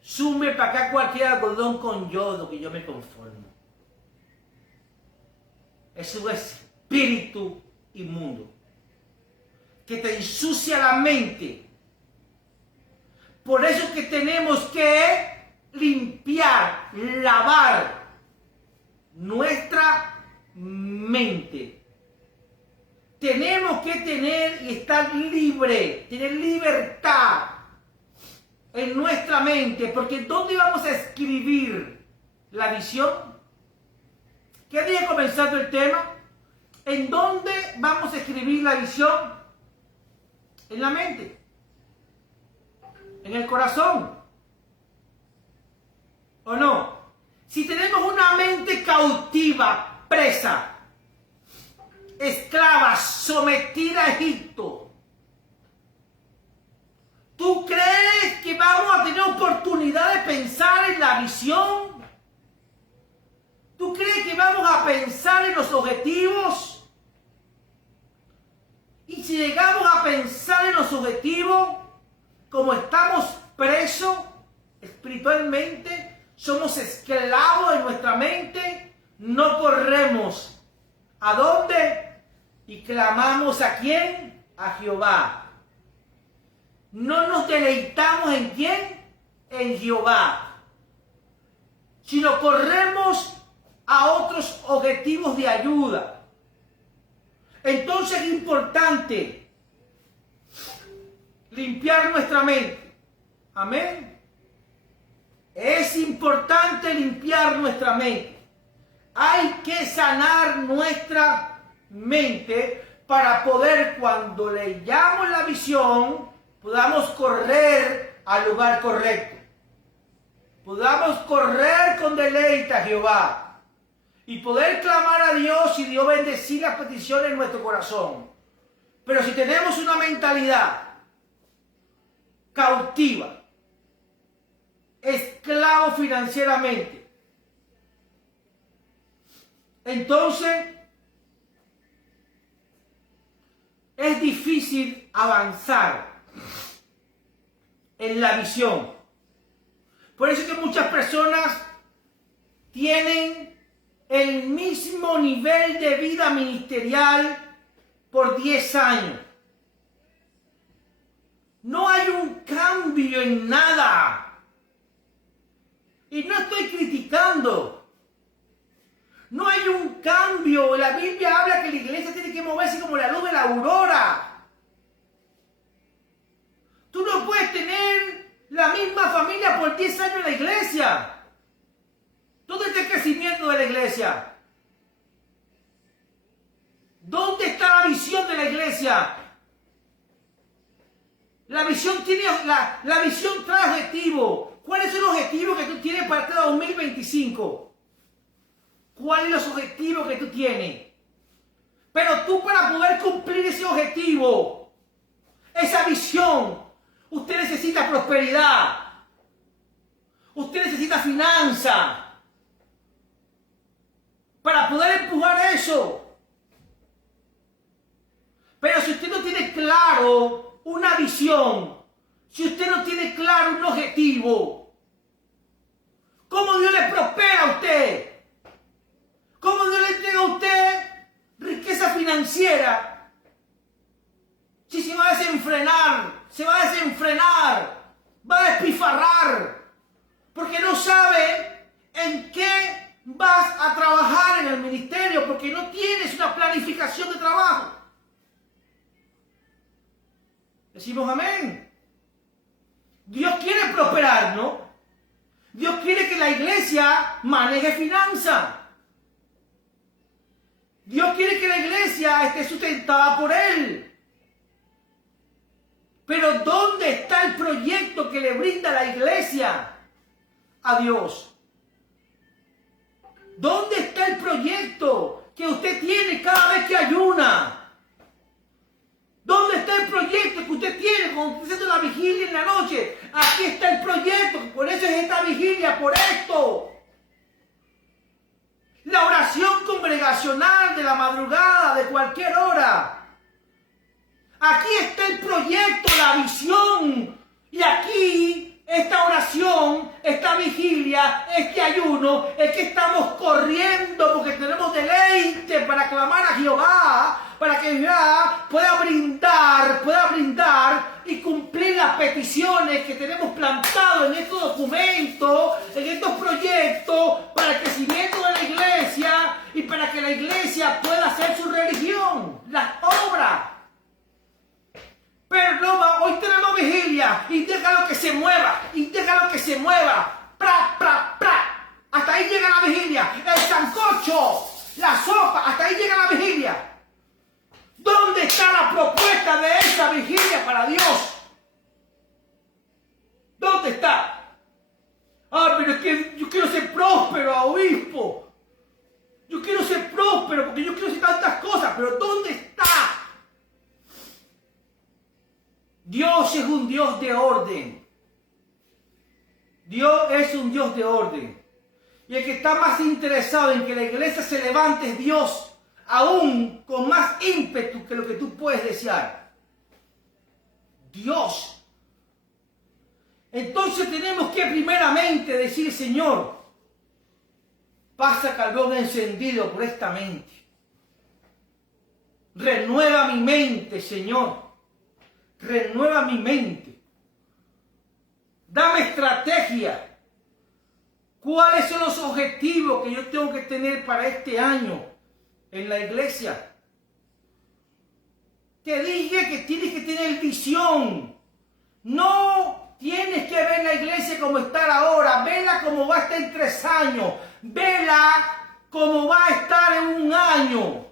Sume para acá cualquier algodón con yodo que yo me conformo. Es un espíritu inmundo que te ensucia la mente. Por eso es que tenemos que limpiar, lavar nuestra mente. Tenemos que tener y estar libre, tener libertad en nuestra mente, porque ¿dónde vamos a escribir la visión? ¿Qué día comenzando el tema? ¿En dónde vamos a escribir la visión? En la mente, en el corazón, ¿o no? Si tenemos una mente cautiva, presa, esclava, sometida a Egipto, ¿tú crees que vamos a tener oportunidad de pensar en la visión? ¿Tú crees que vamos a pensar en los objetivos? Y si llegamos a pensar en los objetivos, como estamos presos espiritualmente, somos esclavos de nuestra mente, no corremos. ¿A dónde? Y clamamos ¿a quién? A Jehová. No nos deleitamos ¿en quién? En Jehová. Sino corremos a otros objetivos de ayuda. Entonces es importante limpiar nuestra mente. Amén. Es importante limpiar nuestra mente. Hay que sanar nuestra mente para poder, cuando leamos la visión, podamos correr al lugar correcto. Podamos correr con deleite a Jehová. Y poder clamar a Dios y Dios bendecir las peticiones en nuestro corazón. Pero si tenemos una mentalidad cautiva, esclavo financieramente, entonces es difícil avanzar en la visión. Por eso es que muchas personas tienen el mismo nivel de vida ministerial por 10 años. No hay un cambio en nada. Y no estoy criticando. No hay un cambio. La Biblia habla que la iglesia tiene que moverse como la luz de la aurora. Tú no puedes tener la misma familia por 10 años en la iglesia. ¿Dónde está el crecimiento de la iglesia? ¿Dónde está la visión de la iglesia? La visión trae objetivo. ¿Cuál es el objetivo que tú tienes para este 2025? ¿Cuáles son los objetivos que tú tienes? Pero tú, para poder cumplir ese objetivo, esa visión, usted necesita prosperidad. Usted necesita finanza. Para poder empujar eso. Pero si usted no tiene claro una visión, si usted no tiene claro un objetivo, ¿cómo Dios le prospera a usted? ¿Cómo Dios le entrega a usted riqueza financiera? Si se va a desenfrenar, va a despifarrar, porque no sabe en qué vas a trabajar en el ministerio, porque no tienes una planificación de trabajo. Decimos amén. Dios quiere prosperar, ¿no? Dios quiere que la iglesia maneje finanzas. Dios quiere que la iglesia esté sustentada por Él. Pero ¿dónde está el proyecto que le brinda la iglesia a Dios? ¿Dónde está el proyecto que usted tiene cada vez que ayuna? ¿Dónde está el proyecto que usted tiene cuando usted hace la vigilia en la noche? Aquí está el proyecto, por eso es esta vigilia, por esto. La oración congregacional de la madrugada, de cualquier hora. Aquí está el proyecto, la visión. Y aquí, esta oración, esta vigilia, este ayuno, es que estamos corriendo porque tenemos deleite para clamar a Jehová, para que Jehová pueda brindar y cumplir las peticiones que tenemos plantado en estos documentos, en estos proyectos, para el crecimiento de la iglesia y para que la iglesia pueda hacer su religión, las obras. Pero no, hoy tenemos vigilia y déjalo que se mueva, pra, pra, pra. Hasta ahí llega la vigilia. El sancocho, la sopa, hasta ahí llega la vigilia. ¿Dónde está la propuesta de esa vigilia para Dios? ¿Dónde está? Ah, pero es que yo quiero ser próspero, obispo. Yo quiero ser próspero porque yo quiero hacer tantas cosas, pero ¿dónde está? Dios es un Dios de orden. Dios es un Dios de orden. Y el que está más interesado en que la iglesia se levante es Dios, aún con más ímpetu que lo que tú puedes desear. Dios. Entonces tenemos que primeramente decir, Señor, pasa carbón encendido por esta mente. Renueva mi mente, Señor. Renueva mi mente. Dame estrategia. ¿Cuáles son los objetivos que yo tengo que tener para este año en la iglesia? Te dije que tienes que tener visión. No tienes que ver la iglesia como está ahora. Vela como va a estar en 3 años. Vela como va a estar en 1 año.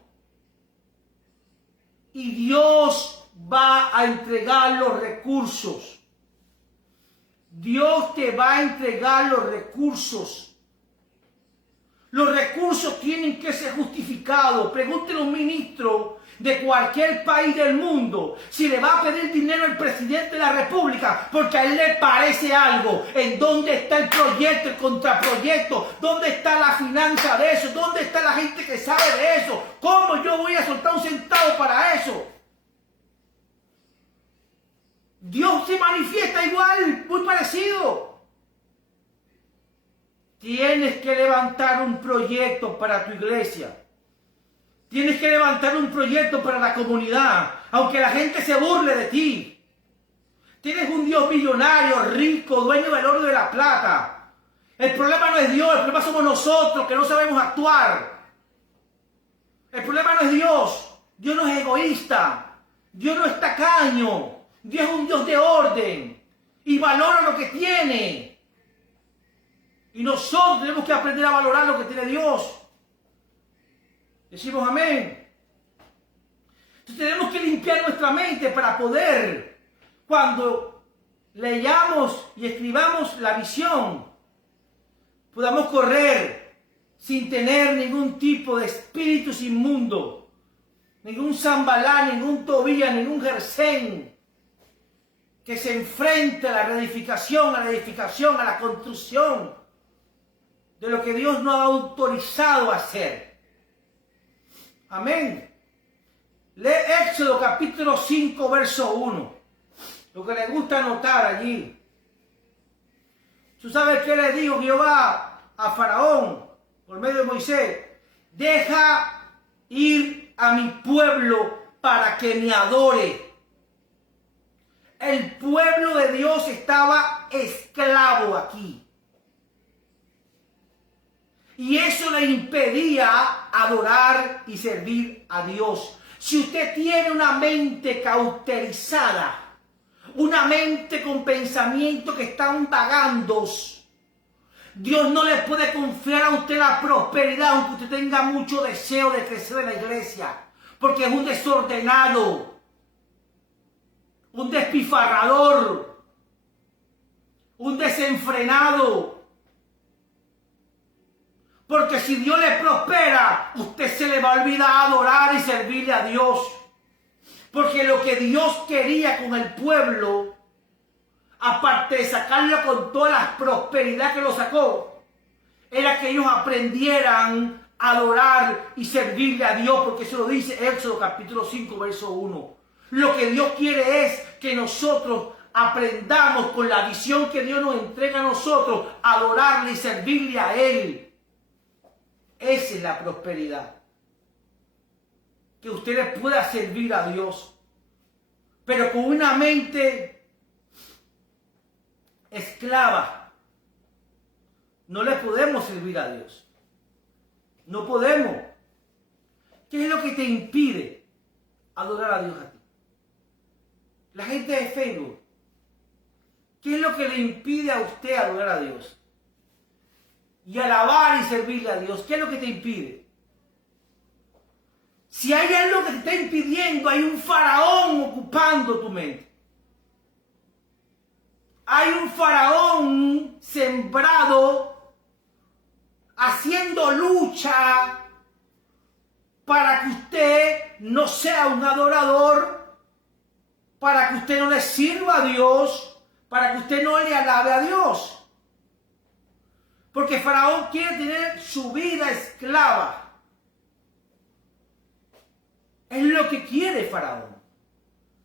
Y Dios va a entregar los recursos. Dios te va a entregar los recursos. Los recursos tienen que ser justificados. Pregúntele a un ministro de cualquier país del mundo si le va a pedir dinero al presidente de la república porque a él le parece algo. ¿En dónde está el proyecto, el contraproyecto? ¿Dónde está la finanza de eso? ¿Dónde está la gente que sabe de eso? ¿Cómo yo voy a soltar un centavo para eso? Dios se manifiesta igual, muy parecido. Tienes que levantar un proyecto para tu iglesia. Tienes que levantar un proyecto para la comunidad, aunque la gente se burle de ti. Tienes un Dios millonario, rico, dueño del oro y de la plata. El problema no es Dios, el problema somos nosotros que no sabemos actuar. El problema no es Dios. Dios no es egoísta. Dios no es tacaño. Dios es un Dios de orden y valora lo que tiene. Y nosotros tenemos que aprender a valorar lo que tiene Dios. Decimos amén. Entonces tenemos que limpiar nuestra mente para poder, cuando leamos y escribamos la visión, podamos correr sin tener ningún tipo de espíritus inmundos, ningún Zambalá, ningún Tobías, ningún Gersén, que se enfrente a la reedificación, a la edificación, a la construcción de lo que Dios nos ha autorizado a hacer. Amén. Lee Éxodo capítulo 5, verso 1. Lo que le gusta anotar allí. ¿Tú sabes qué le dijo Jehová a Faraón por medio de Moisés? Deja ir a mi pueblo para que me adore. El pueblo de Dios estaba esclavo aquí. Y eso le impedía adorar y servir a Dios. Si usted tiene una mente cauterizada, una mente con pensamientos que están vagando, Dios no le puede confiar a usted la prosperidad, aunque usted tenga mucho deseo de crecer en la iglesia, porque es un desordenado, un despifarrador, un desenfrenado. Porque si Dios le prospera, usted se le va a olvidar adorar y servirle a Dios. Porque lo que Dios quería con el pueblo, aparte de sacarlo con toda la prosperidad que lo sacó, era que ellos aprendieran a adorar y servirle a Dios, porque eso lo dice Éxodo capítulo 5, verso 1. Lo que Dios quiere es que nosotros aprendamos con la visión que Dios nos entrega a nosotros, a adorarle y servirle a Él. Esa es la prosperidad. Que usted le pueda servir a Dios, pero con una mente esclava. No le podemos servir a Dios. No podemos. ¿Qué es lo que te impide adorar a Dios a ti? La gente de Facebook. ¿Qué es lo que le impide a usted adorar a Dios? Y alabar y servirle a Dios. ¿Qué es lo que te impide? Si hay algo que te está impidiendo, hay un faraón ocupando tu mente. Hay un faraón sembrado, haciendo lucha para que usted no sea un adorador, para que usted no le sirva a Dios, para que usted no le alabe a Dios. Porque Faraón quiere tener su vida esclava. Es lo que quiere Faraón.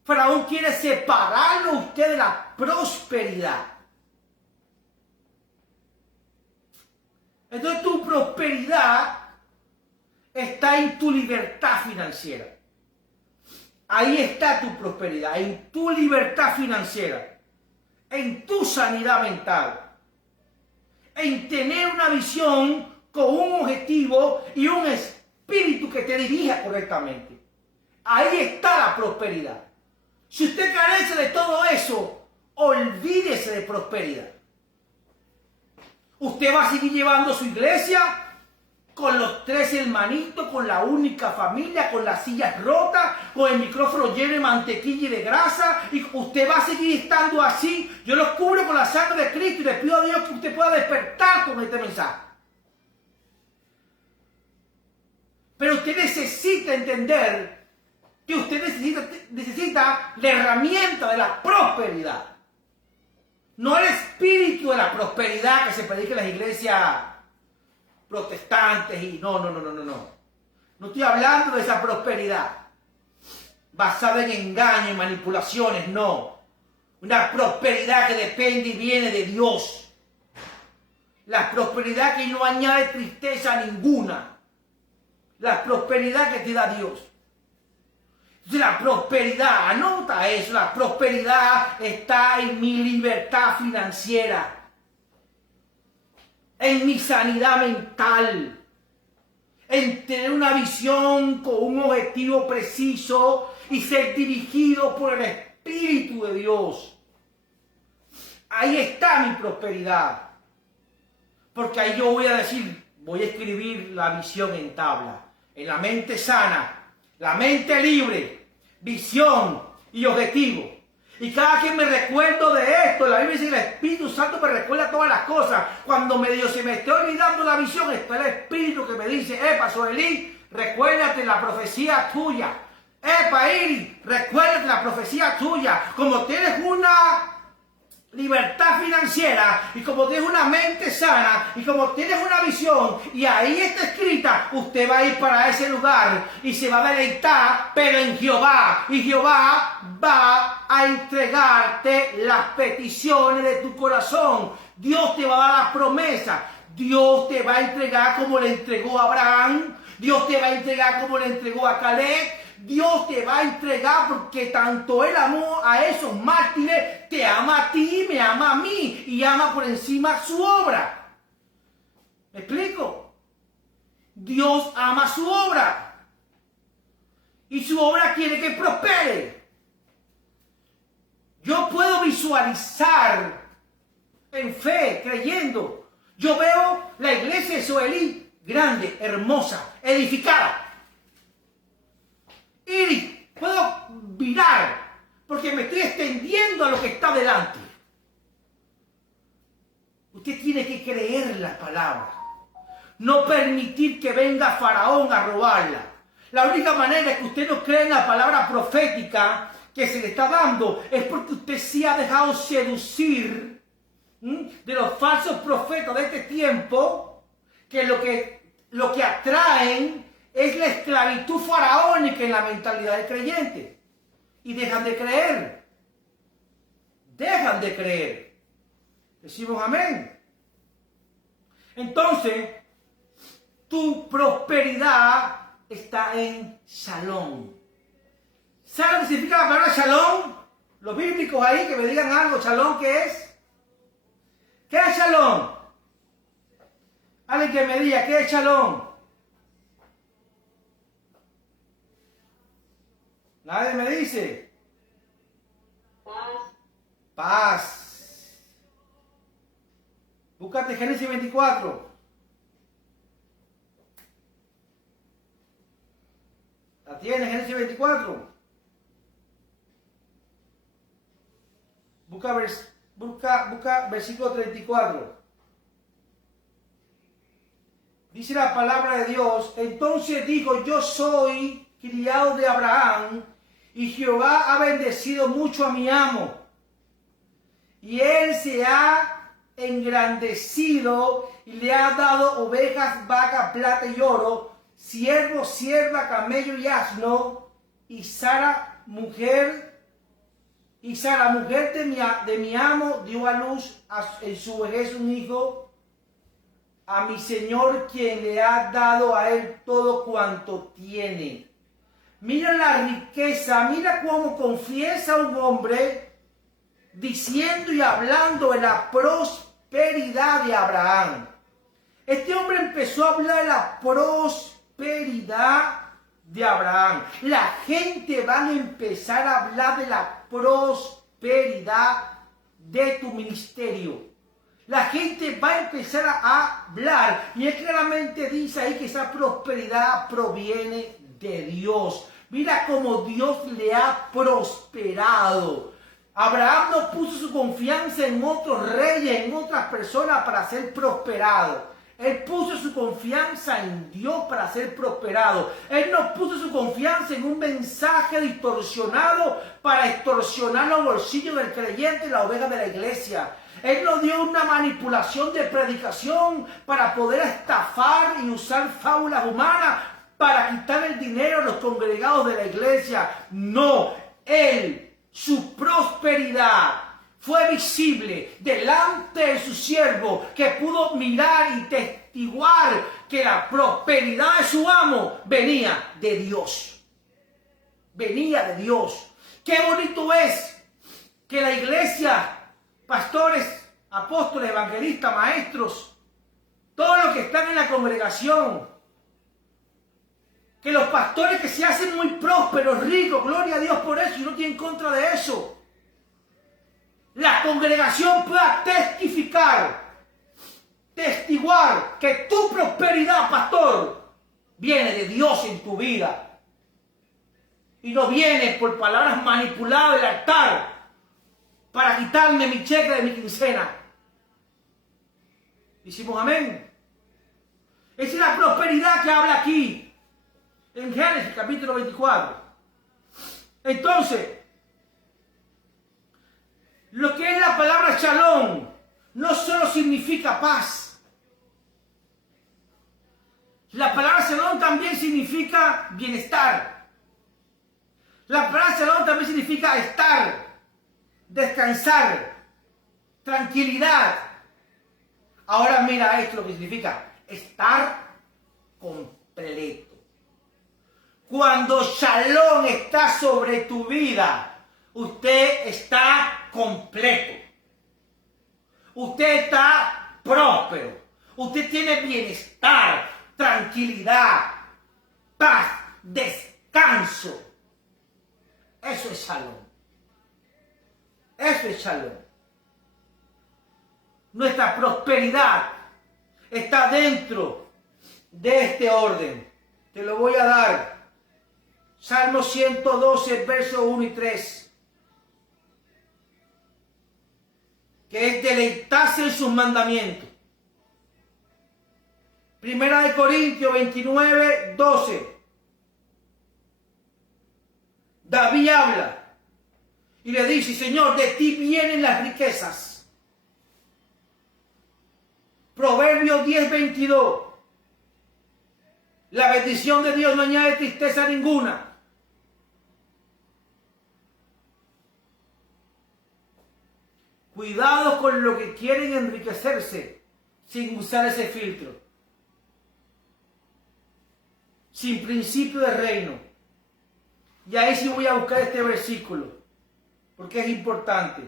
Faraón quiere separarlo a usted de la prosperidad. Entonces tu prosperidad está en tu libertad financiera. Ahí está tu prosperidad, en tu libertad financiera, en tu sanidad mental, en tener una visión con un objetivo y un espíritu que te dirija correctamente. Ahí está la prosperidad. Si usted carece de todo eso, olvídese de prosperidad. Usted va a seguir llevando su iglesia con los 3 hermanitos, con la única familia, con las sillas rotas, con el micrófono lleno de mantequilla y de grasa, y usted va a seguir estando así. Yo los cubro con la sangre de Cristo y le pido a Dios que usted pueda despertar con este mensaje. Pero usted necesita entender que usted necesita la herramienta de la prosperidad. No el espíritu de la prosperidad que se predica en las iglesias protestantes y no. No estoy hablando de esa prosperidad basada en engaño y manipulaciones, no. Una prosperidad que depende y viene de Dios. La prosperidad que no añade tristeza ninguna. La prosperidad que te da Dios. Entonces la prosperidad, anota eso, la prosperidad está en mi libertad financiera, en mi sanidad mental, en tener una visión con un objetivo preciso y ser dirigido por el Espíritu de Dios. Ahí está mi prosperidad. Porque ahí yo voy a decir, voy a escribir la visión en tabla, en la mente sana, la mente libre, visión y objetivo. Y cada que me recuerdo de esto, la Biblia dice que el Espíritu Santo me recuerda todas las cosas. Cuando medio se me esté olvidando la visión, está el Espíritu que me dice, epa, Soelí, recuérdate la profecía tuya. Epa, Iri, recuérdate la profecía tuya. Como tienes una libertad financiera y como tienes una mente sana y como tienes una visión y ahí está escrita, usted va a ir para ese lugar y se va a deleitar, pero en Jehová, y Jehová va a entregarte las peticiones de tu corazón. Dios te va a dar las promesas. Dios te va a entregar como le entregó a Abraham. Dios te va a entregar como le entregó a Caleb. Dios te va a entregar porque tanto Él amó a esos mártires, te ama a ti, me ama a mí y ama por encima su obra. ¿Me explico? Dios ama su obra y su obra quiere que prospere. Yo puedo visualizar en fe, creyendo. Yo veo la iglesia de Soelí grande, hermosa, edificada. Y puedo mirar porque me estoy extendiendo a lo que está delante. Usted tiene que creer la palabra. No permitir que venga Faraón a robarla. La única manera que usted no cree en la palabra profética que se le está dando es porque usted se ha dejado seducir de los falsos profetas de este tiempo, que lo que atraen es la esclavitud faraónica en la mentalidad del creyente. Y dejan de creer. Dejan de creer. Decimos amén. Entonces, tu prosperidad está en Shalom. ¿Saben lo que significa la palabra Shalom? Los bíblicos ahí que me digan algo. Shalom, ¿qué es? ¿Qué es Shalom? Alguien que me diga, ¿qué es Shalom? Nadie me dice. Paz. Búscate Génesis 24. ¿La tienes, Génesis 24? Busca versículo 34. Dice la palabra de Dios, entonces digo, yo soy criado de Abraham, y Jehová ha bendecido mucho a mi amo, y él se ha engrandecido y le ha dado ovejas, vacas, plata y oro, siervo, sierva, camello y asno, y Sara, mujer de mi amo, dio a luz en su vejez un hijo, a mi Señor, quien le ha dado a él todo cuanto tiene. Mira la riqueza, mira cómo confiesa un hombre diciendo y hablando de la prosperidad de Abraham. Este hombre empezó a hablar de la prosperidad de Abraham. La gente va a empezar a hablar de la prosperidad de tu ministerio. La gente va a empezar a hablar y él claramente dice ahí que esa prosperidad proviene de Dios. Mira cómo Dios le ha prosperado. Abraham no puso su confianza en otros reyes, en otras personas para ser prosperado. Él puso su confianza en Dios para ser prosperado. Él no puso su confianza en un mensaje distorsionado para extorsionar los bolsillos del creyente y la oveja de la iglesia. Él no dio una manipulación de predicación para poder estafar y usar fábulas humanas para quitar el dinero a los congregados de la iglesia. No, su prosperidad fue visible delante de su siervo, que pudo mirar y testiguar que la prosperidad de su amo venía de Dios. Venía de Dios. Qué bonito es que la iglesia, pastores, apóstoles, evangelistas, maestros, todos los que están en la congregación, que los pastores que se hacen muy prósperos, ricos, gloria a Dios por eso, y no tienen contra de eso. La congregación pueda testiguar que tu prosperidad, pastor, viene de Dios en tu vida. Y no viene por palabras manipuladas del altar, para quitarme mi cheque de mi quincena. Decimos amén. Esa es la prosperidad que habla aquí en Génesis capítulo 24. Entonces, lo que es la palabra shalom no solo significa paz. La palabra shalom también significa bienestar. La palabra shalom también significa estar, descansar, tranquilidad. Ahora mira esto lo que significa estar completo. Cuando shalom está sobre tu vida, usted está completo. Usted está próspero. Usted tiene bienestar, tranquilidad, paz, descanso. Eso es shalom. Eso es shalom. Nuestra prosperidad está dentro de este orden. Te lo voy a dar. Salmo 112, versos 1 y 3. Que es deleitarse en sus mandamientos. Primera de Corintios 29, 12. David habla y le dice, Señor, de ti vienen las riquezas. Proverbios 10, 22. La bendición de Dios no añade tristeza ninguna. Cuidado con lo que quieren enriquecerse sin usar ese filtro. Sin principio de reino. Y ahí sí voy a buscar este versículo, porque es importante.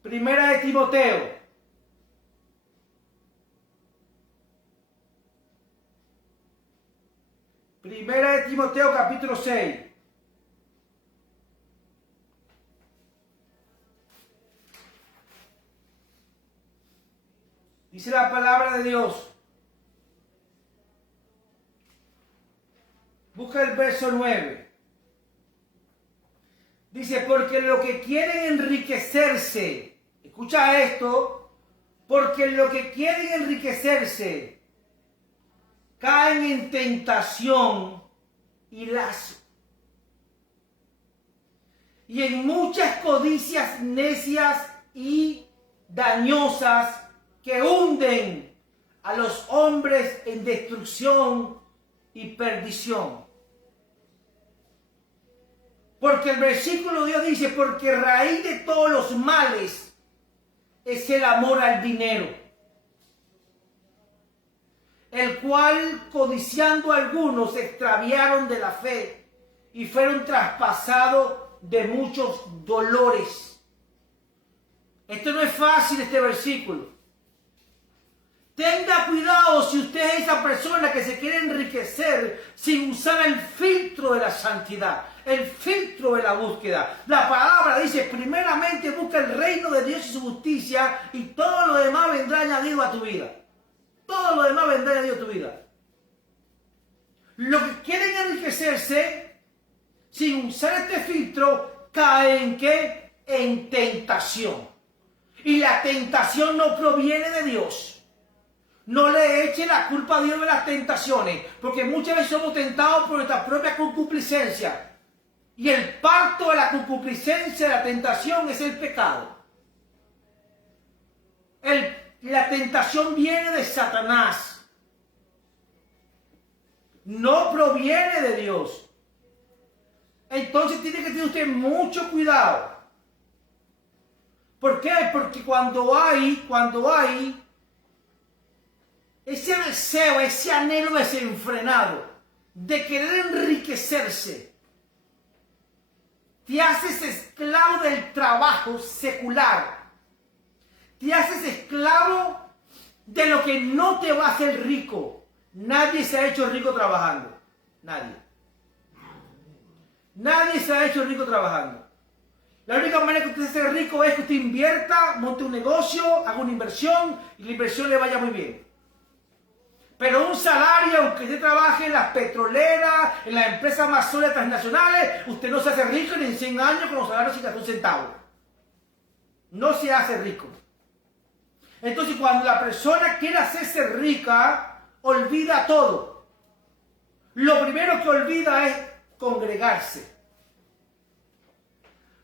Primera de Timoteo. Primera de Timoteo capítulo 6. Dice la palabra de Dios. Busca el verso 9. Dice, porque lo que quieren enriquecerse, escucha esto, porque lo que quieren enriquecerse caen en tentación y lazo. Y en muchas codicias necias y dañosas que hunden a los hombres en destrucción y perdición. Porque el versículo de Dios dice, porque raíz de todos los males es el amor al dinero, el cual codiciando algunos se extraviaron de la fe y fueron traspasados de muchos dolores. Esto no es fácil, este versículo. Tenga cuidado si usted es esa persona que se quiere enriquecer sin usar el filtro de la santidad, el filtro de la búsqueda. La palabra dice, primeramente busca el reino de Dios y su justicia y todo lo demás vendrá añadido a tu vida. Todo lo demás vendrá añadido a tu vida. Los que quieren enriquecerse sin usar este filtro caen ¿en qué? En tentación. Y la tentación no proviene de Dios. No le eche la culpa a Dios de las tentaciones, porque muchas veces somos tentados por nuestra propia concupiscencia. Y el parto de la concupiscencia, de la tentación, es el pecado. La tentación viene de Satanás. No proviene de Dios. Entonces tiene que tener usted mucho cuidado. ¿Por qué? Porque cuando hay ese deseo, ese anhelo desenfrenado de querer enriquecerse, te haces esclavo del trabajo secular. Te haces esclavo de lo que no te va a hacer rico. Nadie se ha hecho rico trabajando. Nadie. Nadie se ha hecho rico trabajando. La única manera que usted se hace rico es que usted invierta, monte un negocio, haga una inversión y la inversión le vaya muy bien. Pero un salario, aunque usted trabaje en las petroleras, en las empresas más sólidas transnacionales, usted no se hace rico ni en 100 años con los salarios sin gastar un centavo. No se hace rico. Entonces, cuando la persona quiere hacerse rica, olvida todo. Lo primero que olvida es congregarse.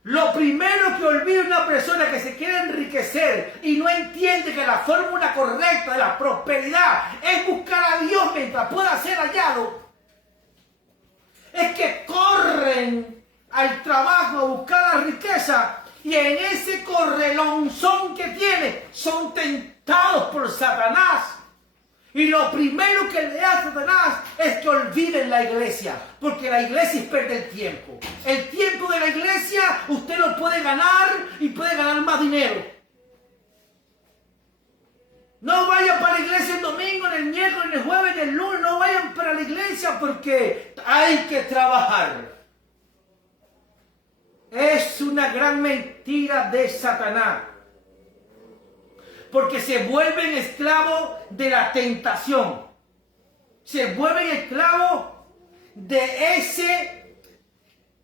Lo primero que olvida una persona que se quiere enriquecer y no entiende que la fórmula correcta de la prosperidad es buscar a Dios mientras pueda ser hallado, es que corren al trabajo a buscar la riqueza y en ese correlonzón que tiene son tentados por Satanás. Y lo primero que le da a Satanás es que olviden la iglesia, porque la iglesia es perder el tiempo. El tiempo de la iglesia usted lo puede ganar y puede ganar más dinero. No vayan para la iglesia el domingo, ni el miércoles, ni el jueves, ni el lunes. No vayan para la iglesia porque hay que trabajar. Es una gran mentira de Satanás. Porque se vuelven esclavos de la tentación. Se vuelven esclavos de ese...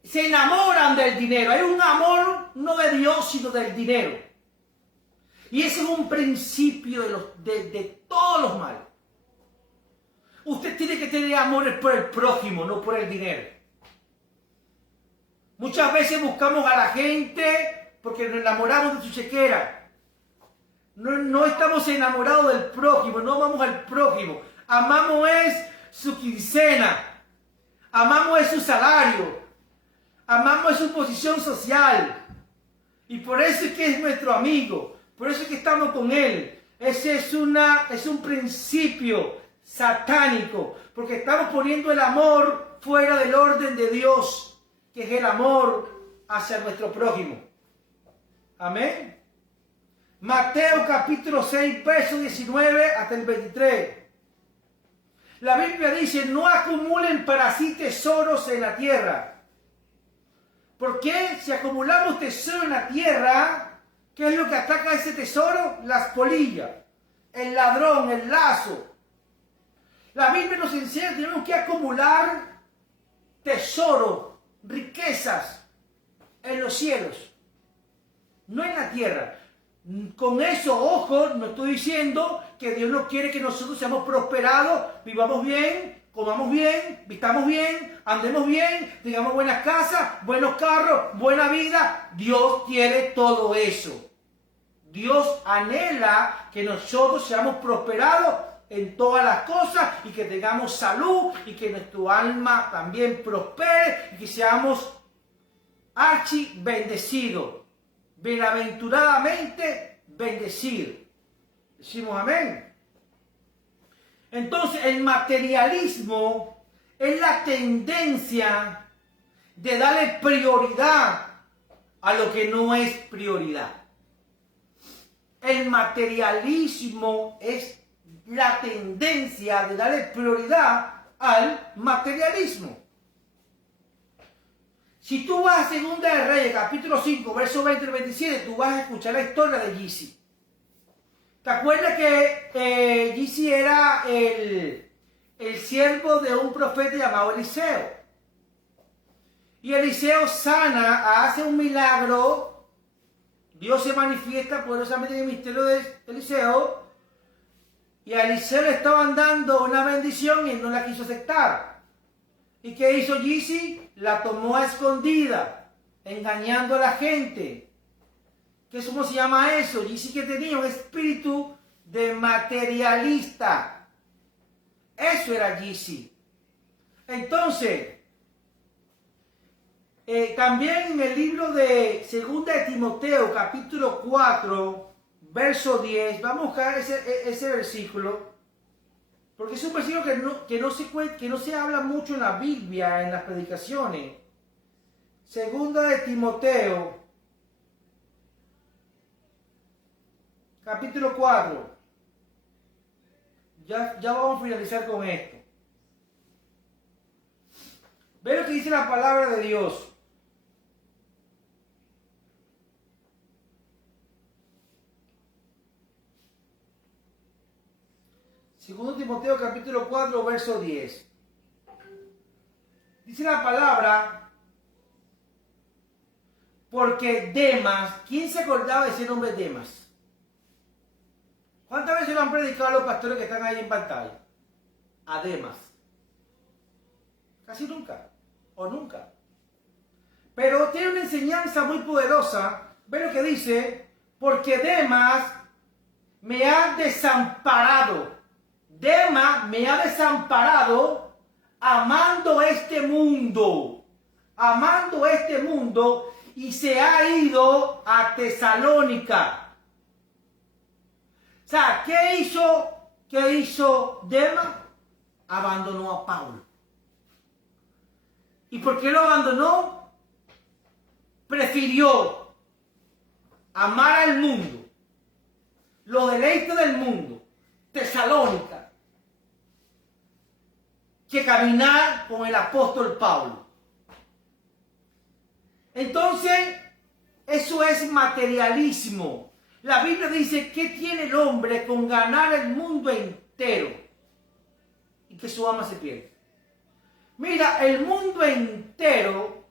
Se enamoran del dinero. Hay un amor no de Dios, sino del dinero. Y ese es un principio de todos los males. Usted tiene que tener amores por el prójimo, no por el dinero. Muchas veces buscamos a la gente porque nos enamoramos de su chequera. No estamos enamorados del prójimo, no amamos al prójimo. Amamos es su quincena, amamos es su salario, amamos es su posición social. Y por eso es que es nuestro amigo, por eso es que estamos con él. Ese es un principio satánico, porque estamos poniendo el amor fuera del orden de Dios, que es el amor hacia nuestro prójimo. Amén. Mateo capítulo 6, verso 19 hasta el 23. La Biblia dice, no acumulen para sí tesoros en la tierra. Porque si acumulamos tesoro en la tierra, ¿qué es lo que ataca ese tesoro? Las polillas, el ladrón, el lazo. La Biblia nos enseña que tenemos que acumular tesoro, riquezas en los cielos, no en la tierra. Con eso, ojo, no estoy diciendo que Dios no quiere que nosotros seamos prosperados, vivamos bien, comamos bien, vistamos bien, andemos bien, tengamos buenas casas, buenos carros, buena vida. Dios quiere todo eso. Dios anhela que nosotros seamos prosperados en todas las cosas y que tengamos salud y que nuestro alma también prospere y que seamos archi bendecidos. Bienaventuradamente bendecido. Decimos amén. Entonces el materialismo es la tendencia de darle prioridad a lo que no es prioridad. El materialismo es la tendencia de darle prioridad al materialismo. Si tú vas a Segunda de Reyes, capítulo 5, versos 20 y 27, tú vas a escuchar la historia de Gizi. ¿Te acuerdas que Gizi era el siervo de un profeta llamado Eliseo? Y Eliseo sana, hace un milagro, Dios se manifiesta poderosamente en el misterio de Eliseo, y a Eliseo le estaban dando una bendición y él no la quiso aceptar. ¿Y qué hizo Gizi? La tomó a escondida, engañando a la gente. ¿Cómo se llama eso? Gizi que tenía un espíritu de materialista. Eso era Gizi. Entonces, también en el libro de Segunda de Timoteo, capítulo 4, verso 10, vamos a buscar ese versículo. Porque es un versículo que no se habla mucho en la Biblia, en las predicaciones. Segunda de Timoteo, capítulo 4. Ya vamos a finalizar con esto. Ve lo que dice la palabra de Dios. Segundo Timoteo capítulo 4, verso 10. Dice la palabra, porque Demas, ¿quién se acordaba de ese nombre Demas? ¿Cuántas veces lo han predicado los pastores que están ahí en pantalla? A Demas. Casi nunca, o nunca. Pero tiene una enseñanza muy poderosa. Ve lo que dice, porque Demas me ha desamparado. Demas me ha desamparado amando este mundo. Amando este mundo y se ha ido a Tesalónica. O sea, ¿qué hizo Demas? Abandonó a Pablo. ¿Y por qué lo abandonó? Prefirió amar al mundo, los deleites del mundo, Tesalónica, que caminar con el apóstol Pablo. Entonces, eso es materialismo. La Biblia dice, ¿qué tiene el hombre con ganar el mundo entero y que su alma se pierda? Mira, el mundo entero,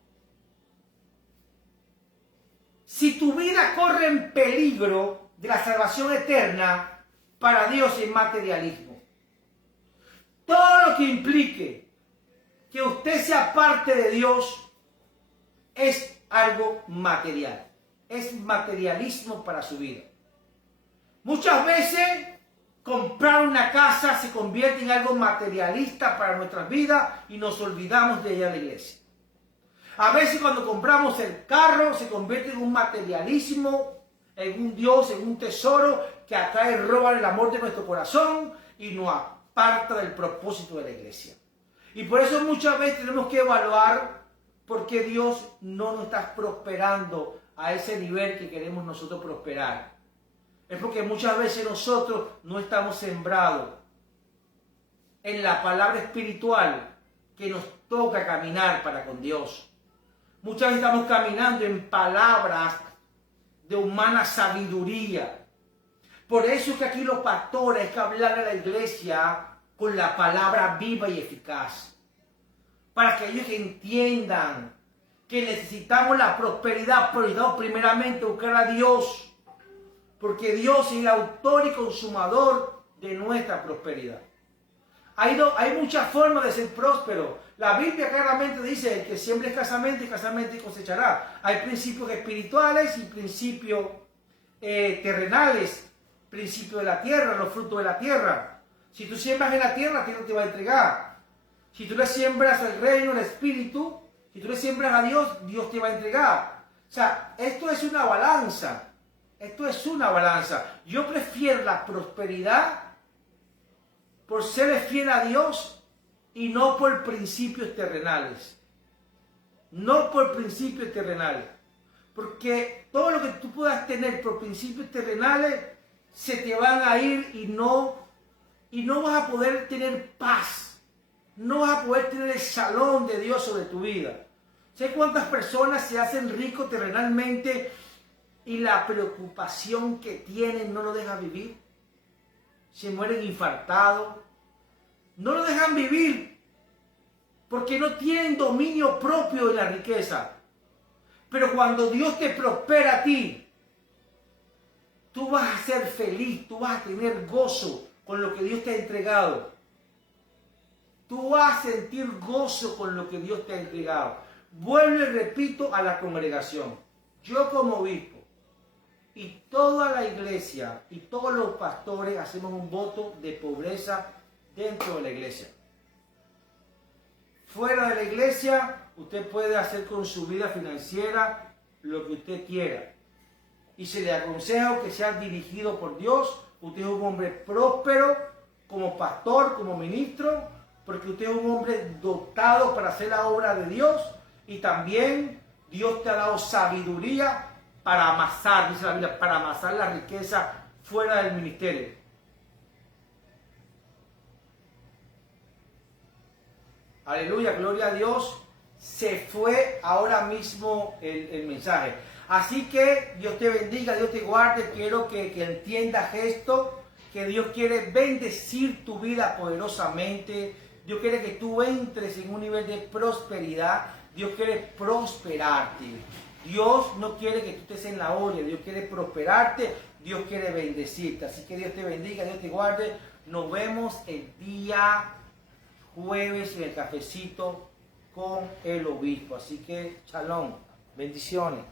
si tu vida corre en peligro de la salvación eterna, para Dios es materialismo. Todo lo que implique que usted sea parte de Dios es algo material. Es materialismo para su vida. Muchas veces comprar una casa se convierte en algo materialista para nuestras vidas y nos olvidamos de ir a la iglesia. A veces cuando compramos el carro se convierte en un materialismo, en un Dios, en un tesoro que atrae, roba el amor de nuestro corazón y nos aparta del propósito de la iglesia. Y por eso muchas veces tenemos que evaluar por qué Dios no nos está prosperando a ese nivel que queremos nosotros prosperar. Es porque muchas veces nosotros no estamos sembrados en la palabra espiritual que nos toca caminar para con Dios. Muchas veces estamos caminando en palabras de humana sabiduría. Por eso es que aquí los pastores hay que hablar a la iglesia con la palabra viva y eficaz. Para que ellos entiendan que necesitamos la prosperidad, pero primeramente buscar a Dios. Porque Dios es el autor y consumador de nuestra prosperidad. Hay muchas formas de ser próspero. La Biblia claramente dice: el que siembra escasamente, escasamente cosechará. Hay principios espirituales y principios terrenales. Principios de la tierra, los frutos de la tierra. Si tú siembras en la tierra te va a entregar. Si tú le siembras el reino, el espíritu, si tú le siembras a Dios, Dios te va a entregar. O sea, esto es una balanza. Esto es una balanza. Yo prefiero la prosperidad por ser fiel a Dios y no por principios terrenales. No por principios terrenales. Porque todo lo que tú puedas tener por principios terrenales se te van a ir y no vas a poder tener paz. No vas a poder tener el shalom de Dios sobre tu vida. ¿Sabes cuántas personas se hacen ricos terrenalmente y la preocupación que tienen no lo deja vivir? Se mueren infartados. No lo dejan vivir porque no tienen dominio propio de la riqueza. Pero cuando Dios te prospera a ti, tú vas a ser feliz, tú vas a tener gozo con lo que Dios te ha entregado. Tú vas a sentir gozo con lo que Dios te ha entregado. Vuelvo y repito a la congregación. Yo como obispo y toda la iglesia y todos los pastores hacemos un voto de pobreza dentro de la iglesia. Fuera de la iglesia, usted puede hacer con su vida financiera lo que usted quiera. Y se le aconseja que sea dirigido por Dios. Usted es un hombre próspero como pastor, como ministro, porque usted es un hombre dotado para hacer la obra de Dios. Y también Dios te ha dado sabiduría para amasar, dice la Biblia, para amasar la riqueza fuera del ministerio. Aleluya, gloria a Dios. Se fue ahora mismo el mensaje. Así que Dios te bendiga, Dios te guarde. Quiero que entiendas esto, que Dios quiere bendecir tu vida poderosamente. Dios quiere que tú entres en un nivel de prosperidad. Dios quiere prosperarte. Dios no quiere que tú estés en la olla. Dios quiere prosperarte. Dios quiere bendecirte. Así que Dios te bendiga, Dios te guarde. Nos vemos el día jueves en el cafecito con el obispo. Así que, shalom. Bendiciones.